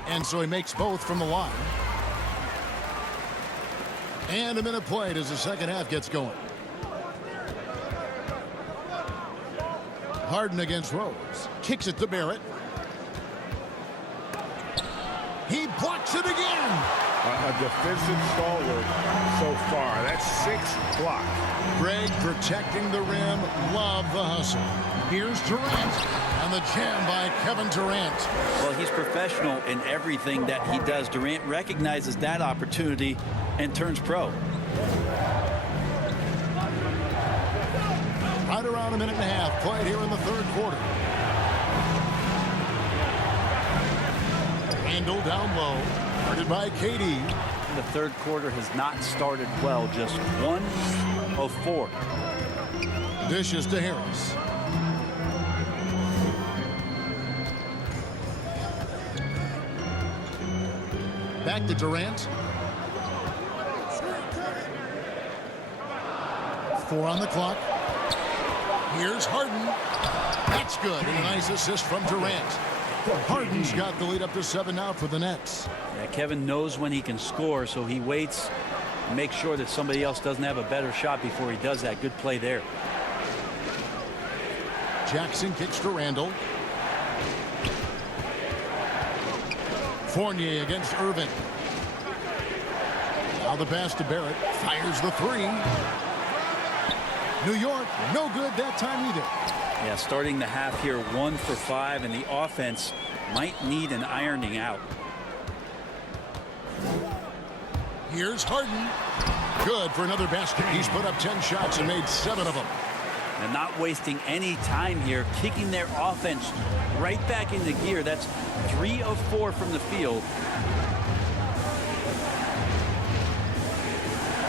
And so he makes both from the line. And a minute played as the second half gets going. Harden against Rose. Kicks it to Barrett. He blocks it again. A defensive stalwart so far. That's 6 blocks. Greg protecting the rim. Love the hustle. Here's Durant. And the jam by Kevin Durant. Well, he's professional in everything that he does. Durant recognizes that opportunity and turns pro. Right around a minute and a half played here in the third quarter. Randall down low. Guarded by KD. The third quarter has not started well. Just 1 of 4. Dishes to Harris. Back to Durant. 4 on the clock. Here's Harden. That's good. And a nice assist from Durant. Harden's got the lead up to 7 now for the Nets. Yeah, Kevin knows when he can score, so he waits and makes sure that somebody else doesn't have a better shot before he does that. Good play there. Jackson kicks to Randall. Fournier against Irving. Now the pass to Barrett. Fires the 3. New York, no good that time either. Yeah, starting the half here 1 for 5, and the offense might need an ironing out. Here's Harden. Good for another basket. He's put up 10 shots and made 7 of them. And not wasting any time here, kicking their offense right back into gear. That's 3 of 4 from the field.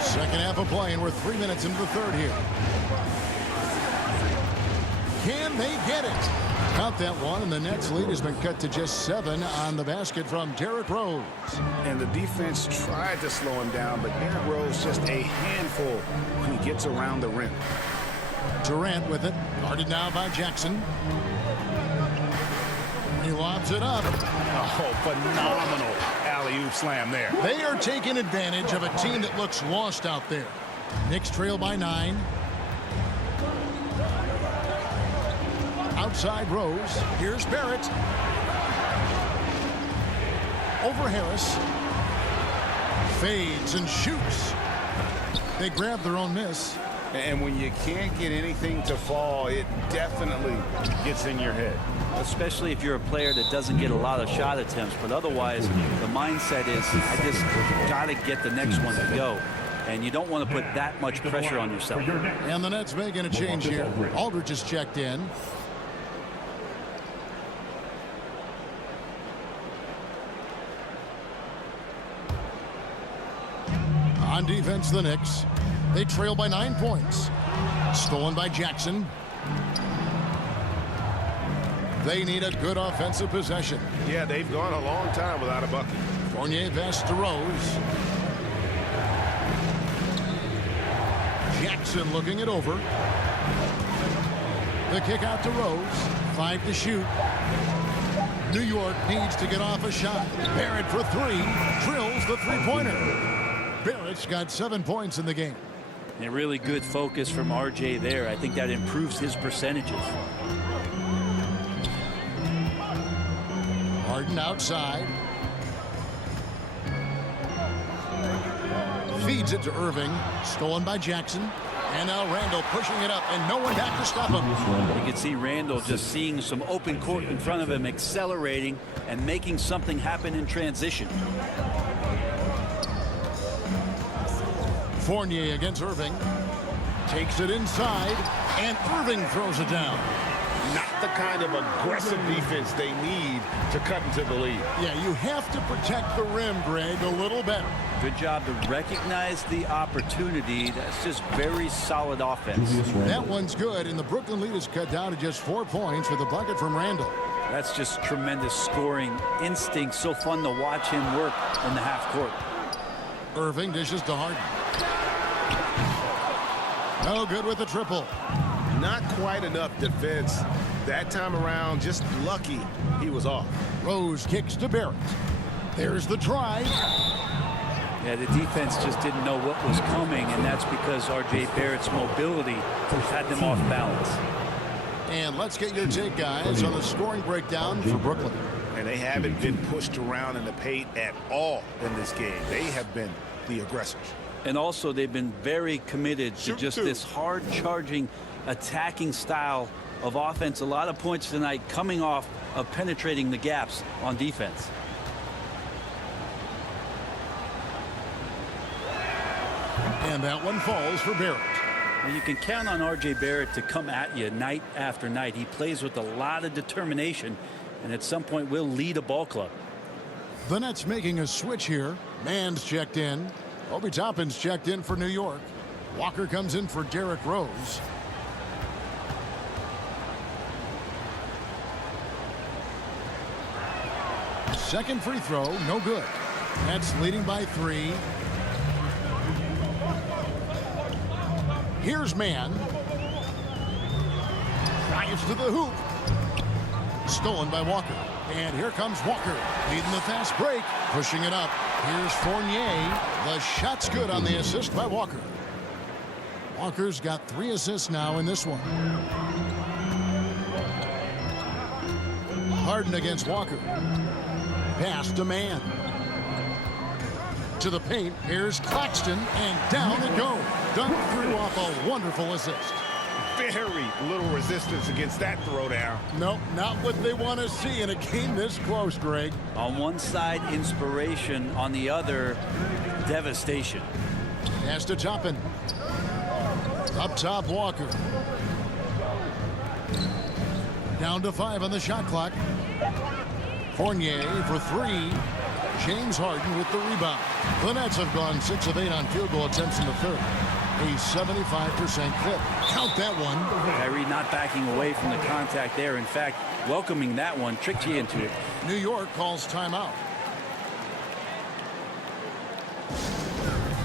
Second half of play, and we're 3 minutes into the third here. Can they get it? Count that one, and the Nets lead has been cut to just 7 on the basket from Derrick Rose. And the defense tried to slow him down, but Derrick Rose just a handful when he gets around the rim. Durant with it, guarded now by Jackson. He lobs it up. Oh, phenomenal alley-oop slam there. They are taking advantage of a team that looks lost out there. Knicks trail by 9. Outside Rose. Here's Barrett. Over Harris. Fades and shoots. They grab their own miss. And when you can't get anything to fall, it definitely gets in your head. Especially if you're a player that doesn't get a lot of shot attempts. But otherwise, the mindset is, I just got to get the next one to go. And you don't want to put that much pressure on yourself. And the Nets making a change here. Aldridge is checked in. On defense, the Knicks. They trail by 9 points. Stolen by Jackson. They need a good offensive possession. Yeah, they've gone a long time without a bucket. Fournier pass to Rose. Jackson looking it over. The kick out to Rose. 5 to shoot. New York needs to get off a shot. Barrett for 3. Drills the three-pointer. Barrett's got 7 points in the game. A really good focus from RJ there. I think that improves his percentages. Harden outside. Feeds it to Irving. Stolen by Jackson. And now Randall pushing it up, and no one back to stop him. You can see Randall just seeing some open court in front of him, accelerating and making something happen in transition. Fournier against Irving. Takes it inside, and Irving throws it down. Not the kind of aggressive defense they need to cut into the lead. Yeah, you have to protect the rim, Greg, a little better. Good job to recognize the opportunity. That's just very solid offense. That one's good, and the Brooklyn lead is cut down to just 4 points with a bucket from Randall. That's just tremendous scoring instinct. So fun to watch him work in the half court. Irving dishes to Harden. No good with the triple. Not quite enough defense. That time around, just lucky he was off. Rose kicks to Barrett. There's the drive. Yeah, the defense just didn't know what was coming, and that's because RJ Barrett's mobility had them off balance. And let's get your take, guys, on the scoring breakdown for Brooklyn. And they haven't been pushed around in the paint at all in this game. They have been the aggressors. And also, they've been very committed to just this hard-charging, attacking style of offense. A lot of points tonight coming off of penetrating the gaps on defense. And that one falls for Barrett. Well, you can count on RJ Barrett to come at you night after night. He plays with a lot of determination, and at some point will lead a ball club. The Nets making a switch here. Mann's checked in. Obi Toppin's checked in for New York. Walker comes in for Derrick Rose. Second free throw, no good. Nets leading by 3. Here's Mann. Drives to the hoop. Stolen by Walker. And here comes Walker, leading the fast break, pushing it up. Here's Fournier. The shot's good on the assist by Walker. Walker's got 3 assists now in this one. Harden against Walker. Pass to Mann. To the paint. Here's Claxton, and down it goes. Dunked through off a wonderful assist. Very little resistance against that throwdown. Nope, not what they want to see in a game this close, Greg. On one side, inspiration. On the other, devastation. Pass to Toppin. Up top, Walker. Down to 5 on the shot clock. Fournier for 3. James Harden with the rebound. The Nets have gone 6 of 8 on field goal attempts in the third. A 75% clip. Count that one. Kyrie not backing away from the contact there. In fact, welcoming that one tricked you into it. New York calls timeout.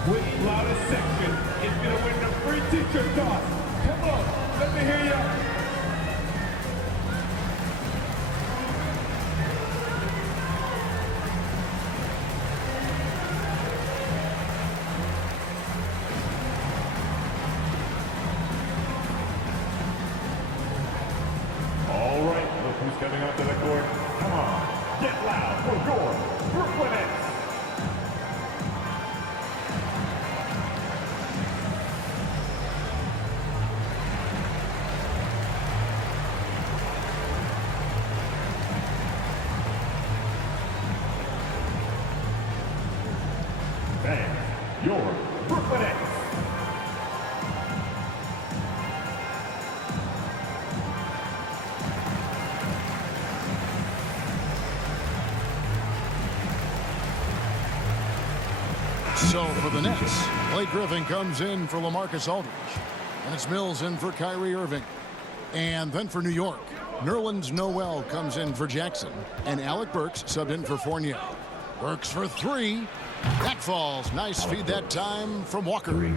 Which loudest section is going to win the free t-shirt toss? Come on, let me hear ya. All right, look who's coming onto the court. Come on, get loud for your Brooklyn Nets. and your Brooklyn Nets. So for the Nets, Blake Griffin comes in for LaMarcus Aldridge. And it's Mills in for Kyrie Irving. And then for New York, Nerlens Noel comes in for Jackson. And Alec Burks subbed in for Fournier. Burks for three. That falls. Nice feed that time from Walker.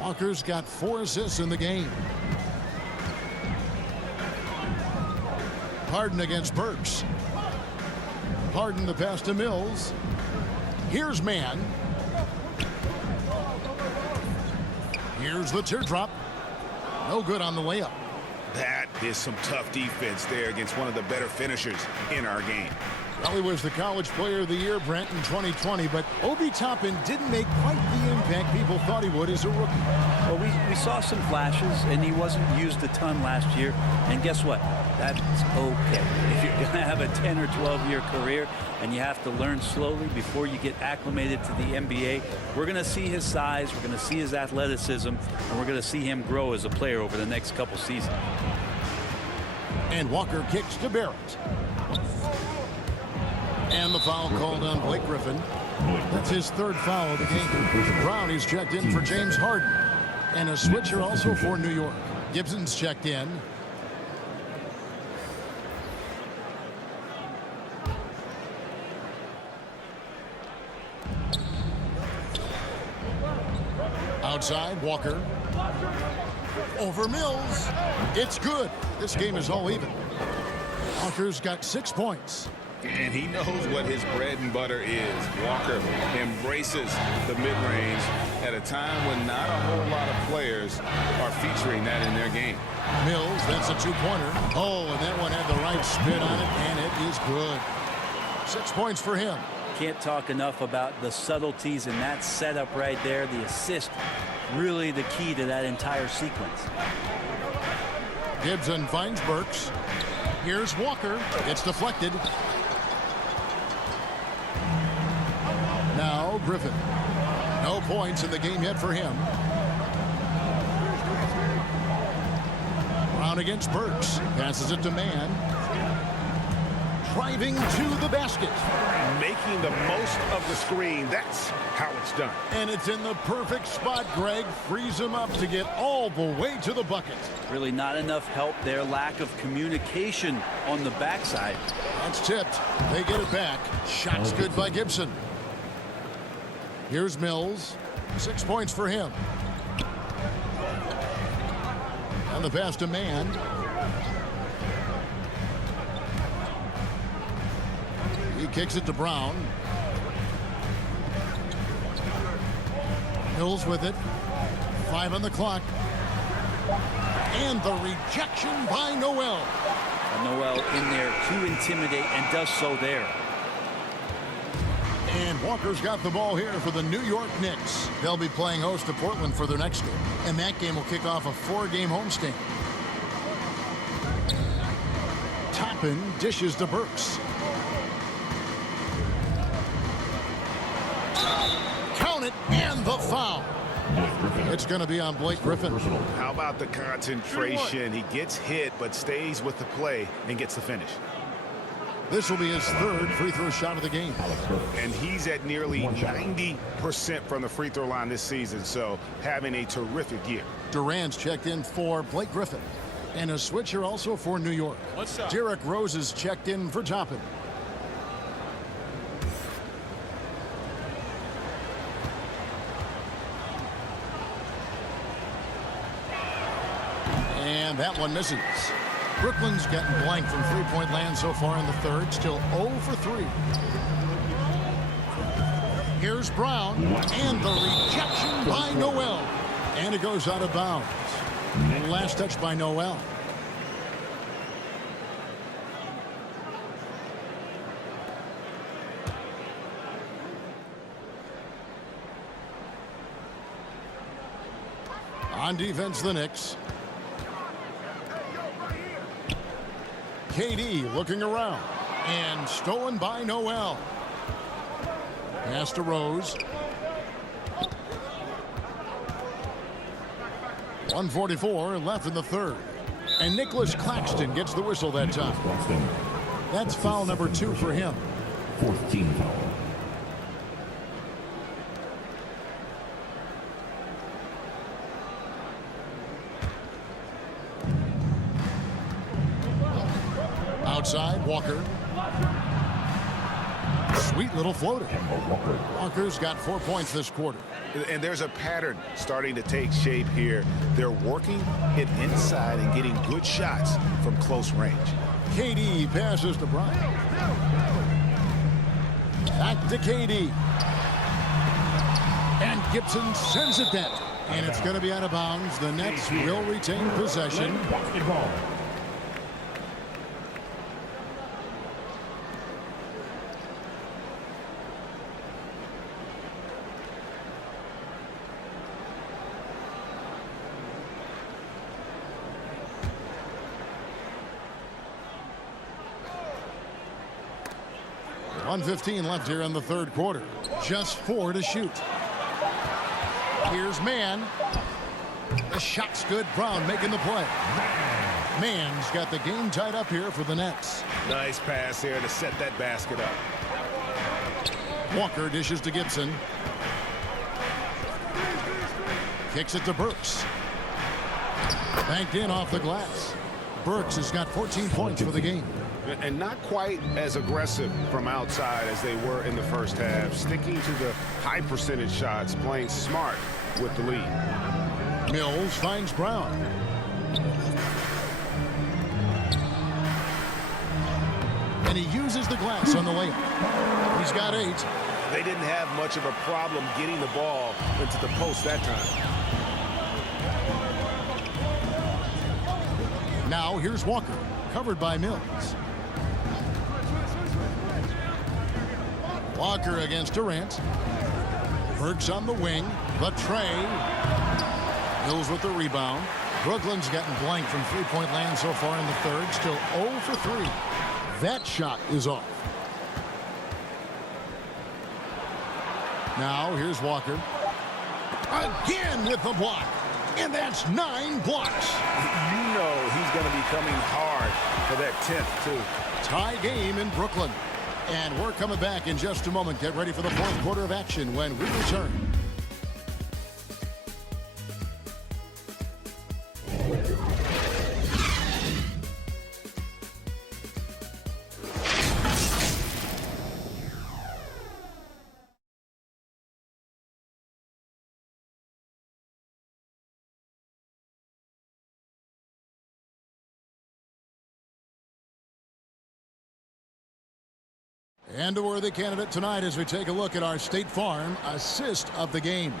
Walker's got 4 assists in the game. Harden against Burks. Harden the pass to Mills. Here's Mann. Here's the teardrop. No good on the layup. That is some tough defense there against one of the better finishers in our game. Well, he was the College Player of the Year, Brent, in 2020, but Obi Toppin didn't make quite the impact people thought he would as a rookie. Well, we saw some flashes, and he wasn't used a ton last year. And guess what? That's okay. If you're going to have a 10 or 12-year career and you have to learn slowly before you get acclimated to the NBA, we're going to see his size, we're going to see his athleticism, and we're going to see him grow as a player over the next couple seasons. And Walker kicks to Barrett. And the foul called on Blake Griffin. That's his 3rd foul of the game. Brown is checked in for James Harden. And a switcher also for New York. Gibson's checked in. Outside, Walker. Over Mills. It's good. This game is all even. Walker's got 6 points. And he knows what his bread and butter is. Walker embraces the mid-range at a time when not a whole lot of players are featuring that in their game. Mills, that's a 2-pointer. Oh, and that one had the right spin on it, and it is good. 6 points for him. Can't talk enough about the subtleties in that setup right there. The assist, really the key to that entire sequence. Gibson finds Burks. Here's Walker. It's deflected. Now Griffin. No points in the game yet for him. Brown against Burks. Passes it to Mann. Driving to the basket. Making the most of the screen. That's how it's done. And it's in the perfect spot, Greg. Frees him up to get all the way to the bucket. Really not enough help there. Lack of communication on the backside. That's tipped. They get it back. Shot's good by Gibson. Here's Mills. 6 points for him. And the pass to Mann. He kicks it to Brown. Mills with it. 5 on the clock. And the rejection by Noel. Noel in there to intimidate and does so there. And Walker's got the ball here for the New York Knicks. They'll be playing host to Portland for their next game. And that game will kick off a 4-game homestand. Toppin dishes to Burks. Count it, and the foul. It's going to be on Blake Griffin. How about the concentration? He gets hit, but stays with the play and gets the finish. This will be his 3rd free throw shot of the game. And he's at nearly 90% from the free throw line this season, so having a terrific year. Durant's checked in for Blake Griffin. And a switcher also for New York. Derrick Rose is checked in for Toppin. And that one misses. Brooklyn's getting blank from three-point land so far in the 3rd. Still 0 for 3. Here's Brown. And the rejection by Noel. And it goes out of bounds. Last touch by Noel. On defense, the Knicks. KD looking around. And stolen by Noel. Pass to Rose. 1:44 left in the third. And Nicholas Claxton gets the whistle that time. That's foul number 2 for him. 4th team foul. Outside, Walker. Sweet little floater. Walker's got 4 points this quarter. And there's a pattern starting to take shape here. They're working it inside and getting good shots from close range. KD passes to Bryant. Back to KD. And Gibson sends it down. And it's going to be out of bounds. The Nets will retain possession. Basketball. .115 left here in the third quarter. Just 4 to shoot. Here's Mann. The shot's good. Brown making the play. Mann's got the game tied up here for the Nets. Nice pass here to set that basket up. Walker dishes to Gibson. Kicks it to Burks. Banked in off the glass. Burks has got 14 points for the game. And not quite as aggressive from outside as they were in the first half. Sticking to the high percentage shots, playing smart with the lead. Mills finds Brown. And he uses the glass on the layup. He's got 8. They didn't have much of a problem getting the ball into the post that time. Now here's Walker, covered by Mills. Walker against Durant. Burks on the wing. The tray. Mills with the rebound. Brooklyn's gotten blank from three-point land so far in the third. Still 0 for 3. That shot is off. Now here's Walker. Again with the block. And that's 9 blocks. You know he's going to be coming hard for that 10th, too. Tie game in Brooklyn. And we're coming back in just a moment. Get ready for the fourth quarter of action when we return. And a worthy candidate tonight as we take a look at our State Farm assist of the game.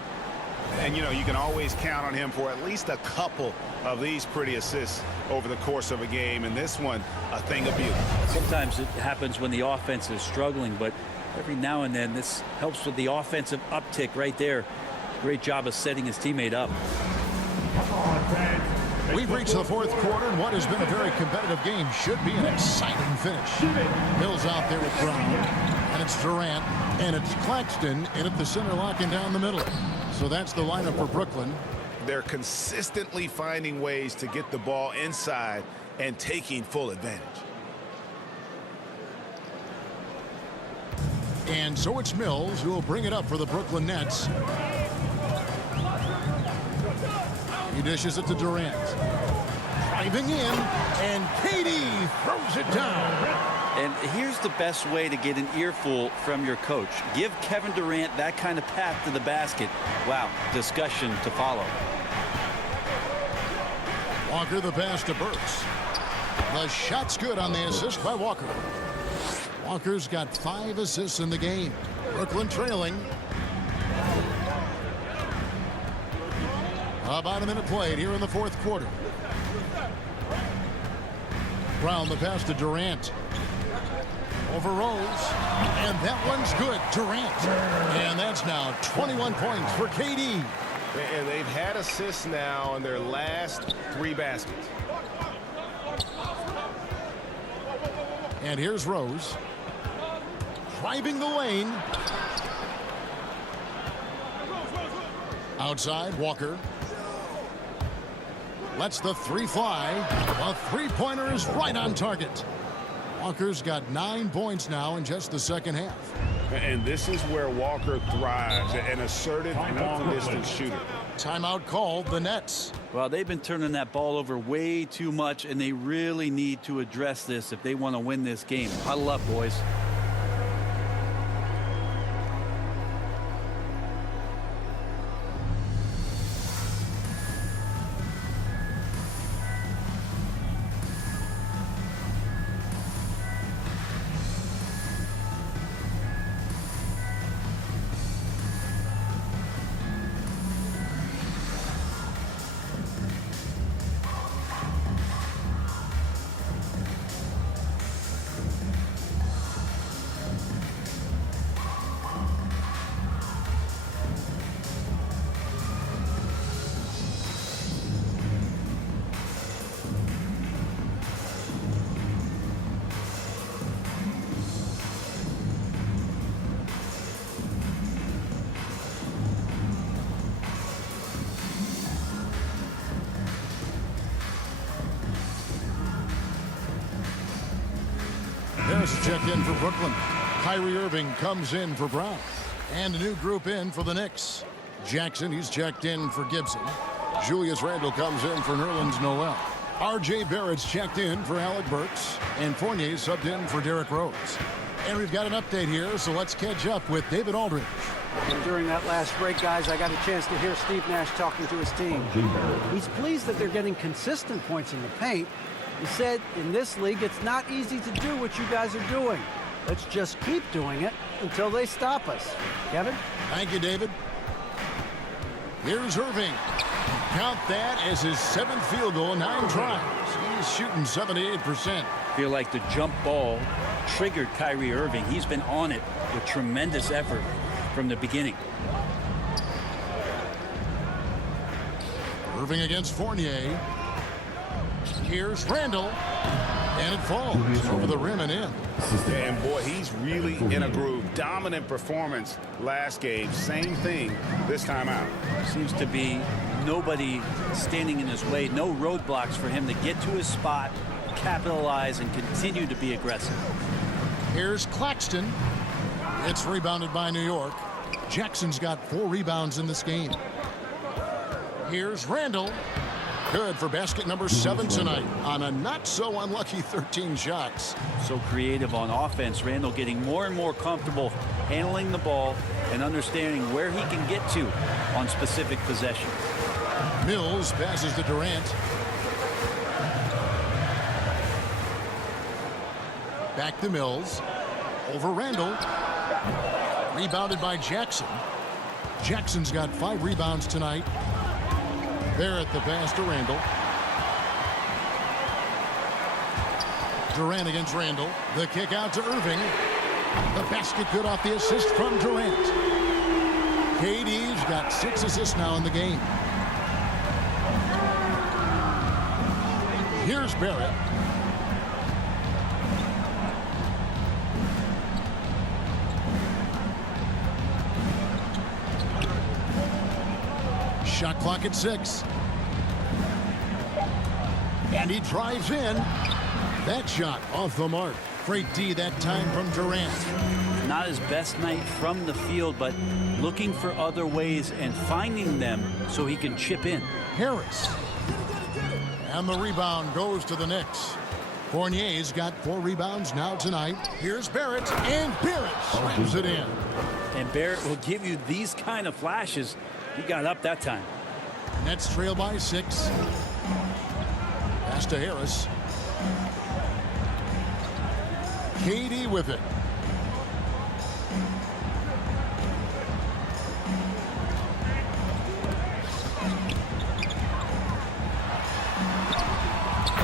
And, you know, you can always count on him for at least a couple of these pretty assists over the course of a game. And this one, a thing of beauty. Sometimes it happens when the offense is struggling, but every now and then this helps with the offensive uptick right there. Great job of setting his teammate up. Come on, fans. We've reached the fourth quarter, and what has been a very competitive game should be an exciting finish. Mills out there with Brown, and it's Durant, and it's Claxton in at the center, locking down the middle. So that's the lineup for Brooklyn. They're consistently finding ways to get the ball inside and taking full advantage. And so it's Mills who will bring it up for the Brooklyn Nets. He dishes it to Durant. Driving in, and KD throws it down. And here's the best way to get an earful from your coach. Give Kevin Durant that kind of path to the basket. Wow, discussion to follow. Walker the pass to Burks. The shot's good on the assist by Walker. Walker's got 5 assists in the game. Brooklyn trailing. About a minute played here in the fourth quarter. Brown the pass to Durant. Over Rose. And that one's good. Durant. And that's now 21 points for KD. And they've had assists now on their last 3 baskets. And here's Rose. Driving the lane. Outside, Walker. Lets the three fly. A three-pointer is right on target. Walker's got 9 points now in just the second half. And this is where Walker thrives, an assertive long-distance shooter. Timeout called, the Nets. Well, they've been turning that ball over way too much, and they really need to address this if they want to win this game. Huddle up, boys. Harris checked in for Brooklyn. Kyrie Irving comes in for Brown. And a new group in for the Knicks. Jackson, he's checked in for Gibson. Julius Randle comes in for Nerlens Noel. R.J. Barrett's checked in for Alec Burks. And Fournier subbed in for Derrick Rose. And we've got an update here, so let's catch up with David Aldridge. And during that last break, guys, I got a chance to hear Steve Nash talking to his team. He's pleased that they're getting consistent points in the paint. He said, in this league, it's not easy to do what you guys are doing. Let's just keep doing it until they stop us. Kevin? Thank you, David. Here's Irving. Count that as his 7th field goal, 9 tries. He's shooting 78%. Feel like the jump ball triggered Kyrie Irving. He's been on it with tremendous effort from the beginning. Irving against Fournier. Here's Randle. And it falls over the rim and in. And boy, he's really in a groove. Dominant performance last game. Same thing this time out. Seems to be nobody standing in his way. No roadblocks for him to get to his spot, capitalize, and continue to be aggressive. Here's Claxton. It's rebounded by New York. Jackson's got 4 rebounds in this game. Here's Randle. Good for basket number 7 tonight on a not-so-unlucky 13 shots. So creative on offense. Randle getting more and more comfortable handling the ball and understanding where he can get to on specific possessions. Mills passes to Durant. Back to Mills. Over Randle. Rebounded by Jackson. Jackson's got 5 rebounds tonight. Barrett the pass to Randle. Durant against Randle. The kick out to Irving. The basket good off the assist from Durant. KD's got 6 assists now in the game. Here's Barrett. Shot clock at 6. And he drives in. That shot off the mark. Great D that time from Durant. Not his best night from the field, but looking for other ways and finding them so he can chip in. Harris. And the rebound goes to the Knicks. Fournier's got 4 rebounds now tonight. Here's Barrett, and Barrett slams it in. And Barrett will give you these kind of flashes. He got up that time. Nets trail by 6. Pass to Harris. KD with it.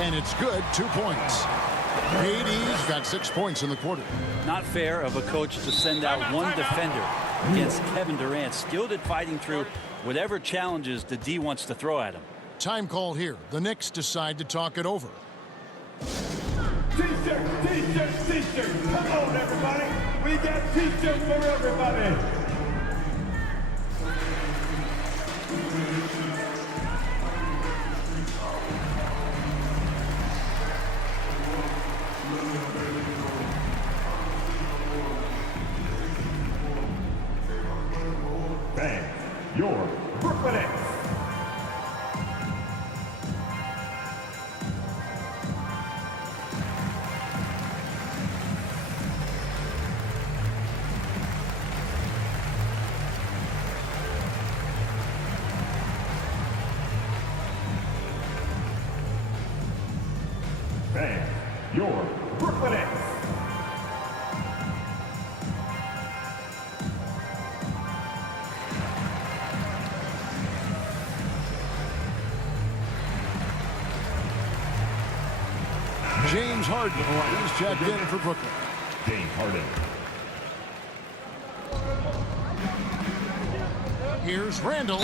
And it's good. 2 points. KD's got 6 points in the quarter. Not fair of a coach to send out one defender against Kevin Durant, skilled at fighting through whatever challenges the D wants to throw at him. Time call here. The Knicks decide to talk it over. T-shirts, t-shirts, t-shirts. Come on, everybody. We got t-shirts for everybody. your Brooklyn Nets. Fans, your Brooklyn Nets. James Harden is checked in for Brooklyn. James Harden. Here's Randall,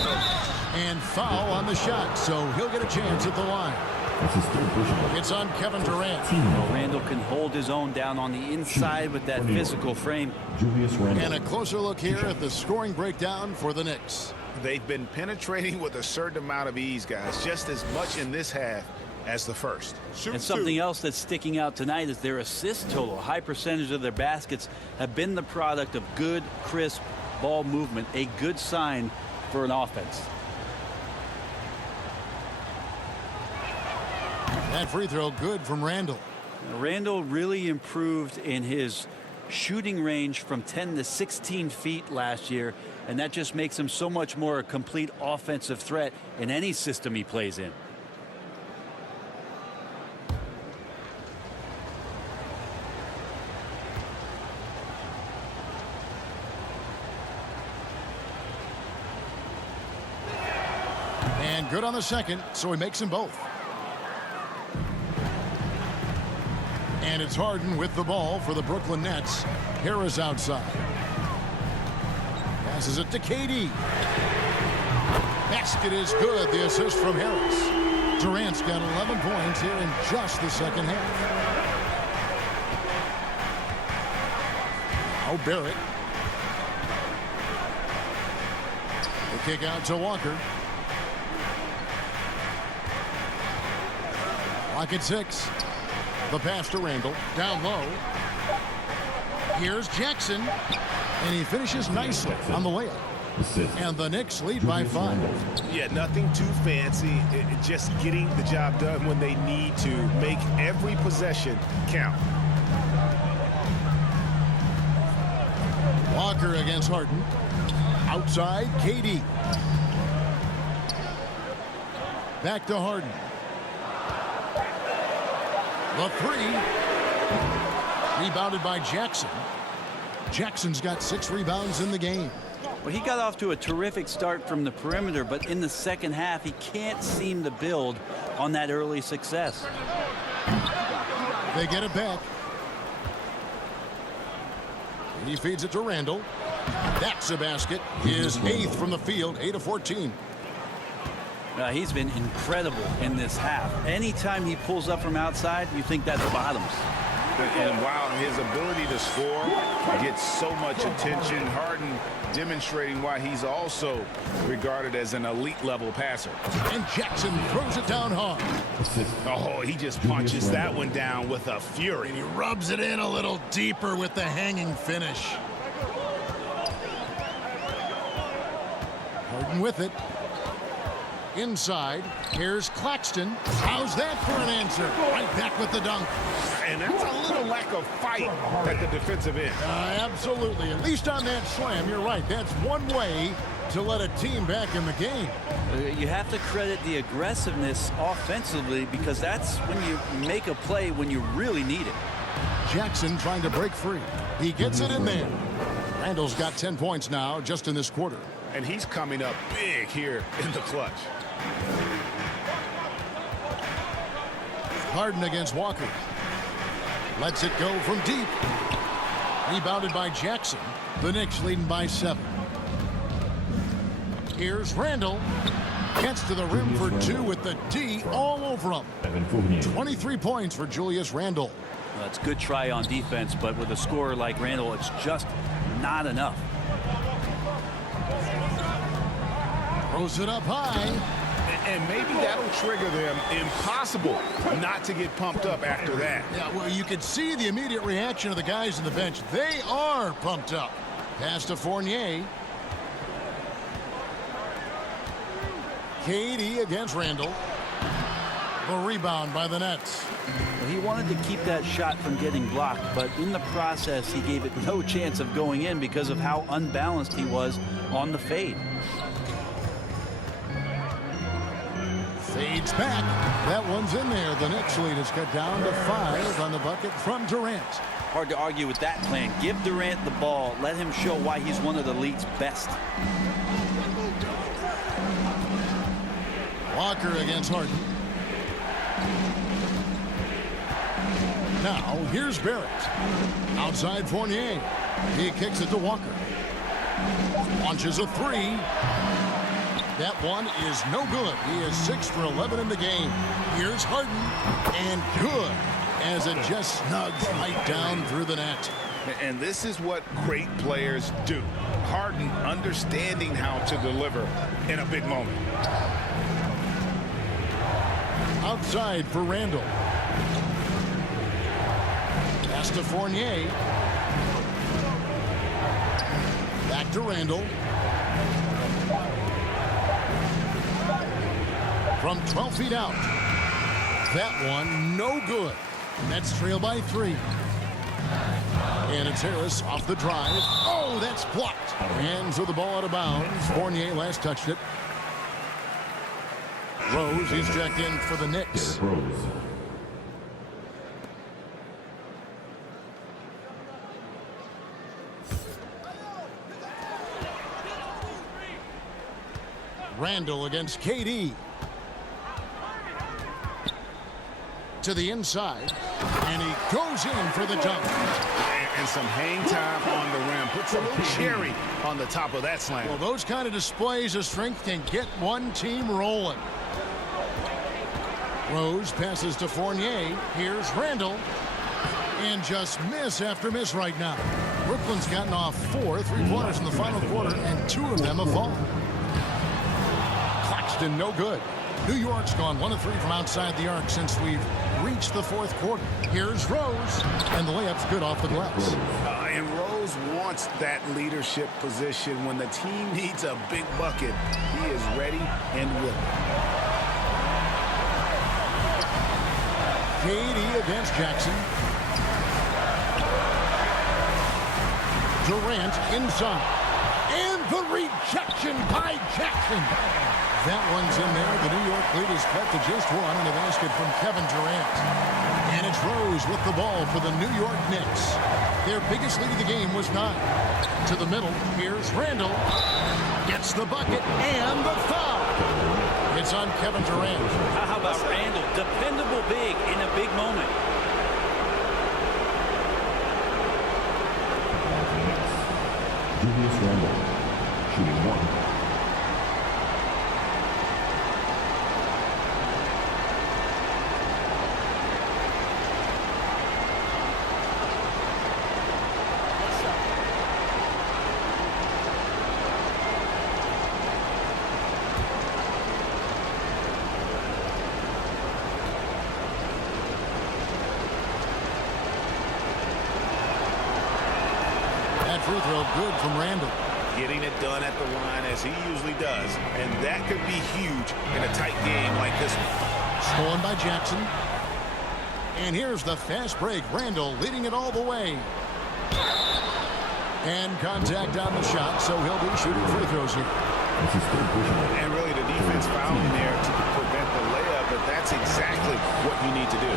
and foul on the shot, so he'll get a chance at the line. This is third personal. It's on Kevin Durant. Well, Randall can hold his own down on the inside with that physical frame. Julius Randle. And a closer look here at the scoring breakdown for the Knicks. They've been penetrating with a certain amount of ease, guys, just as much in this half as the first. And something else that's sticking out tonight is their assist total. A high percentage of their baskets have been the product of good, crisp ball movement, a good sign for an offense. That free throw good from Randall. Randall really improved in his shooting range from 10 to 16 feet last year, and that just makes him so much more a complete offensive threat in any system he plays in. And good on the second, so he makes them both. And it's Harden with the ball for the Brooklyn Nets. Harris outside. Passes it to KD. Basket is good. The assist from Harris. Durant's got 11 points here in just the second half. Now Barrett. The kick out to Walker. Clock at 6. The pass to Randall. Down low. Here's Jackson. And he finishes nicely on the layup. And the Knicks lead by 5. Yeah, nothing too fancy. Just getting the job done when they need to. Make every possession count. Walker against Harden. Outside, KD. Back to Harden. The three. Rebounded by Jackson. Jackson's got 6 rebounds in the game. Well, he got off to a terrific start from the perimeter, but in the second half, he can't seem to build on that early success. They get it back. He feeds it to Randall. That's a basket. His 8th from the field, 8 of 14. He's been incredible in this half. Anytime he pulls up from outside, you think that's bottoms. And while his ability to score gets so much attention, Harden demonstrating why he's also regarded as an elite level passer. And Jackson throws it down hard. Oh, he just punches that one down with a fury. And he rubs it in a little deeper with the hanging finish. Harden with it. Inside, here's Claxton. How's that for an answer? Right back with the dunk. And that's a little lack of fight at the defensive end. Absolutely. At least on that slam, you're right. That's one way to let a team back in the game. You have to credit the aggressiveness offensively, because that's when you make a play when you really need it. Jackson trying to break free. He gets it in there. Randall's got 10 points now just in this quarter. And he's coming up big here in the clutch. Harden against Walker. Lets it go from deep. Rebounded by Jackson. The Knicks leading by 7. Here's Randall. Gets to the rim for 2 with the D all over him. 23 points for Julius Randle. Well, that's a good try on defense, but with a scorer like Randall, it's just not enough. Throws it up high. And maybe that'll trigger them. Impossible not to get pumped up after that. Yeah, well, you could see the immediate reaction of the guys on the bench. They are pumped up. Pass to Fournier. KD against Randall. The rebound by the Nets. Well, he wanted to keep that shot from getting blocked, but in the process, he gave it no chance of going in because of how unbalanced he was on the fade. Fades back. That one's in there. The Knicks lead is cut down to 5 on the bucket from Durant. Hard to argue with that plan. Give Durant the ball. Let him show why he's one of the league's best. Walker against Harden. Now, here's Barrett. Outside Fournier. He kicks it to Walker. Launches a 3. That one is no good. He is 6 for 11 in the game. Here's Harden. And good, as it just snugs right down through the net. And this is what great players do. Harden understanding how to deliver in a big moment. Outside for Randall. Pass to Fournier. Back to Randall. From 12 feet out. That one, no good. Nets trail by 3. And it's Harris off the drive. Oh, that's blocked. And so the ball out of bounds. Fournier last touched it. Rose, he's checked in for the Knicks. Rose. Randall against KD. To the inside. And he goes in for the dunk. And some hang time on the rim. Puts a little cherry on the top of that slam. Well, those kind of displays of strength can get one team rolling. Rose passes to Fournier. Here's Randall. And just miss after miss right now. Brooklyn's gotten off 4 3-pointers in the final quarter, and 2 of them have fallen. Claxton, no good. New York's gone 1 of 3 from outside the arc since we've reached the 4th quarter. Here's Rose, and the layup's good off the glass. And Rose wants that leadership position. When the team needs a big bucket, he is ready and willing. KD against Jackson. Durant inside. And the rejection by Jackson. That one's in there. The New York lead is cut to just 1 and a basket from Kevin Durant. And it's Rose with the ball for the New York Knicks. Their biggest lead of the game was 9. To the middle, here's Randall. Gets the bucket and the foul. It's on Kevin Durant. How about Randall? Dependable big in a big moment. Julius Randall, shooting 1. Free throw good from Randall. Getting it done at the line as he usually does. And that could be huge in a tight game like this one. Stolen by Jackson. And here's the fast break. Randall leading it all the way. And contact on the shot, so he'll be shooting free throws here. And really the defense fouled him there to prevent the layup, but that's exactly what you need to do.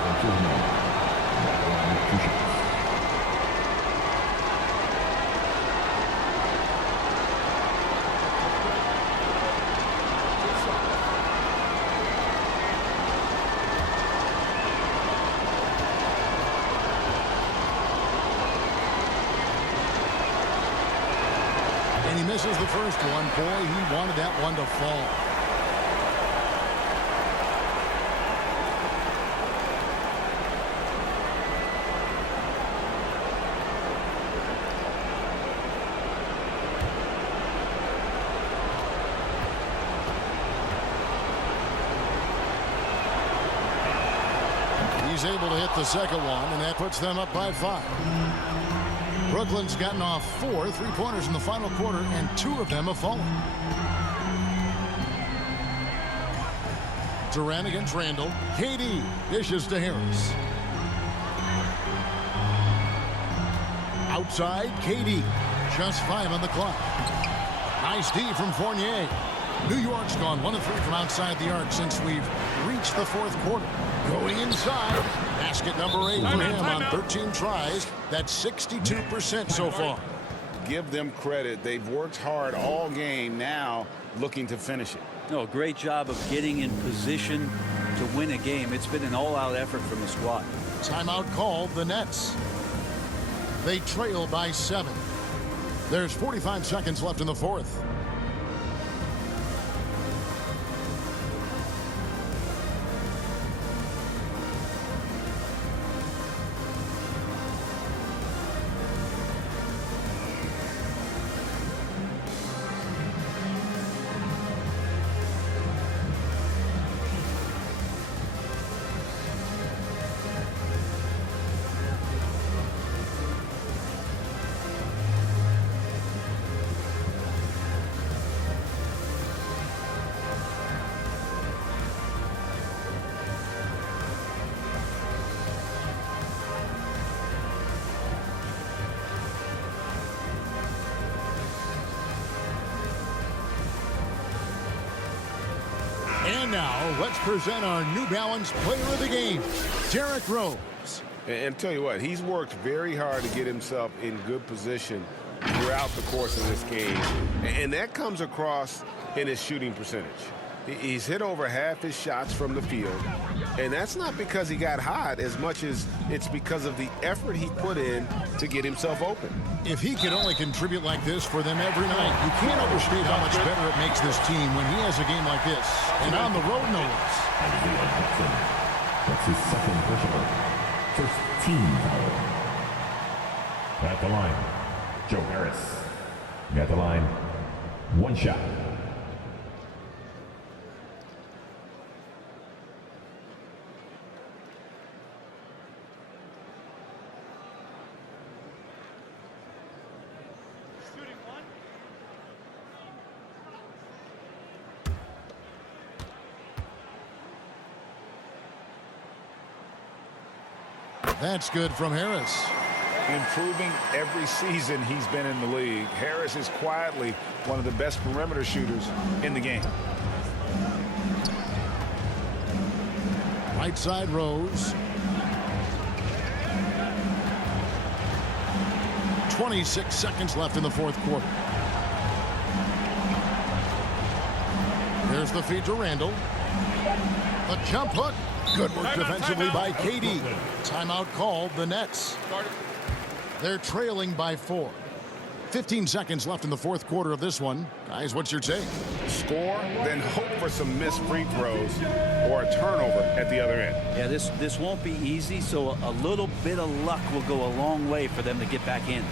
Misses the first one. Boy, he wanted that one to fall. He's able to hit the second one, and that puts them up by 5. Brooklyn's gotten off 4 3-pointers in the final quarter, and 2 of them have fallen. Durant against Randall. KD dishes to Harris. Outside, KD. Just 5 on the clock. Nice D from Fournier. New York's gone 1 of 3 from outside the arc since we've reached the 4th quarter. Going inside. Basket number 8 for him on 13 tries. That's 62% so far. Give them credit. They've worked hard all game, now looking to finish it. No, great job of getting in position to win a game. It's been an all-out effort from the squad. Timeout called the Nets. They trail by 7. There's 45 seconds left in the 4th. And now, let's present our New Balance Player of the Game, Derrick Rose. And tell you what, he's worked very hard to get himself in good position throughout the course of this game. And that comes across in his shooting percentage. He's hit over half his shots from the field. And that's not because he got hot as much as it's because of the effort he put in to get himself open. If he could only contribute like this for them every night, you can't overstate how much better it makes this team when he has a game like this. And on the road, no less. That's his second personal. First team foul. At the line, Joe Harris. At the line, 1 shot. That's good from Harris. Improving every season he's been in the league. Harris is quietly one of the best perimeter shooters in the game. Right side, Rose. 26 seconds left in the 4th quarter. There's the feed to Randall. The jump hook. Good work defensively by KD. Timeout called the Nets. They're trailing by 4. 15 seconds left in the 4th quarter of this one. Guys, what's your take? Score, then hope for some missed free throws or a turnover at the other end. Yeah, this won't be easy, so a little bit of luck will go a long way for them to get back in.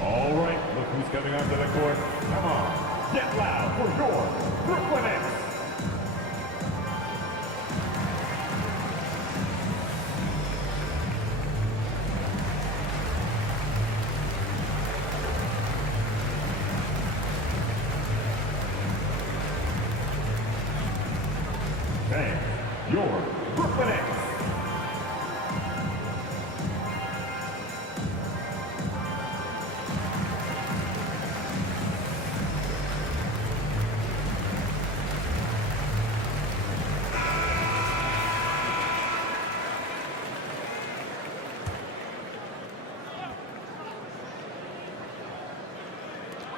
All right, look who's coming onto the court. Come on, get loud for your Brooklyn Nets. And your Brooklyn Nets.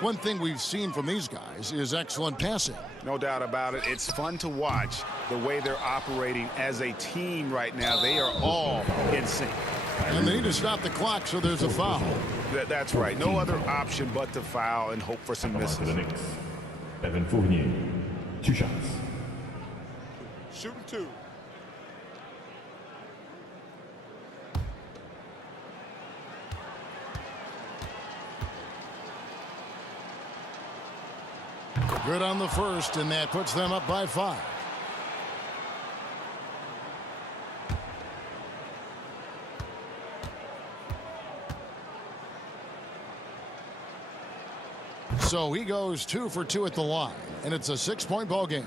One thing we've seen from these guys is excellent passing. No doubt about it. It's fun to watch the way they're operating as a team right now. They are all in sync. And they need to stop the clock, so there's a foul. That's right. No other option but to foul and hope for some misses. For the Knicks, Evan Fournier, 2 shots. Shooting 2. Good on the first, and that puts them up by 5. So he goes 2 for 2 at the line, and it's a 6-point ball game.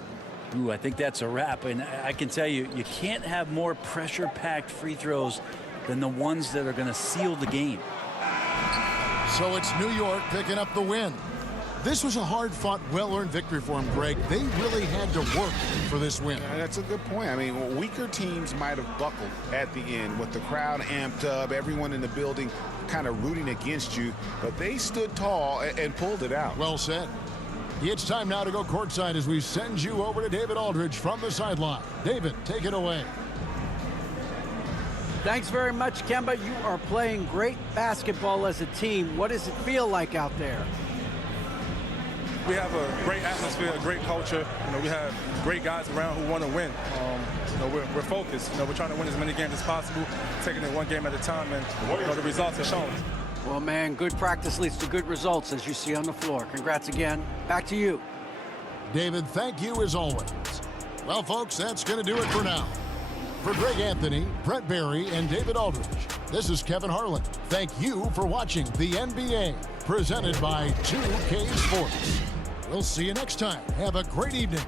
Ooh, I think that's a wrap. And I can tell you, you can't have more pressure-packed free throws than the ones that are going to seal the game. So it's New York picking up the win. This was a hard-fought, well-earned victory for him, Greg. They really had to work for this win. That's a good point. I mean, weaker teams might have buckled at the end with the crowd amped up, everyone in the building kind of rooting against you, but they stood tall and pulled it out. Well said. It's time now to go courtside as we send you over to David Aldridge from the sideline. David, take it away. Thanks very much, Kemba. You are playing great basketball as a team. What does it feel like out there? We have a great atmosphere, a great culture. We have great guys around who want to win. We're focused. We're trying to win as many games as possible, taking it one game at a time, and the results are showing. Well, man, good practice leads to good results, as you see on the floor. Congrats again. Back to you. David, thank you as always. Well, folks, that's going to do it for now. For Greg Anthony, Brett Barry, and David Aldridge, this is Kevin Harlan. Thank you for watching the NBA, presented by 2K Sports. We'll see you next time. Have a great evening.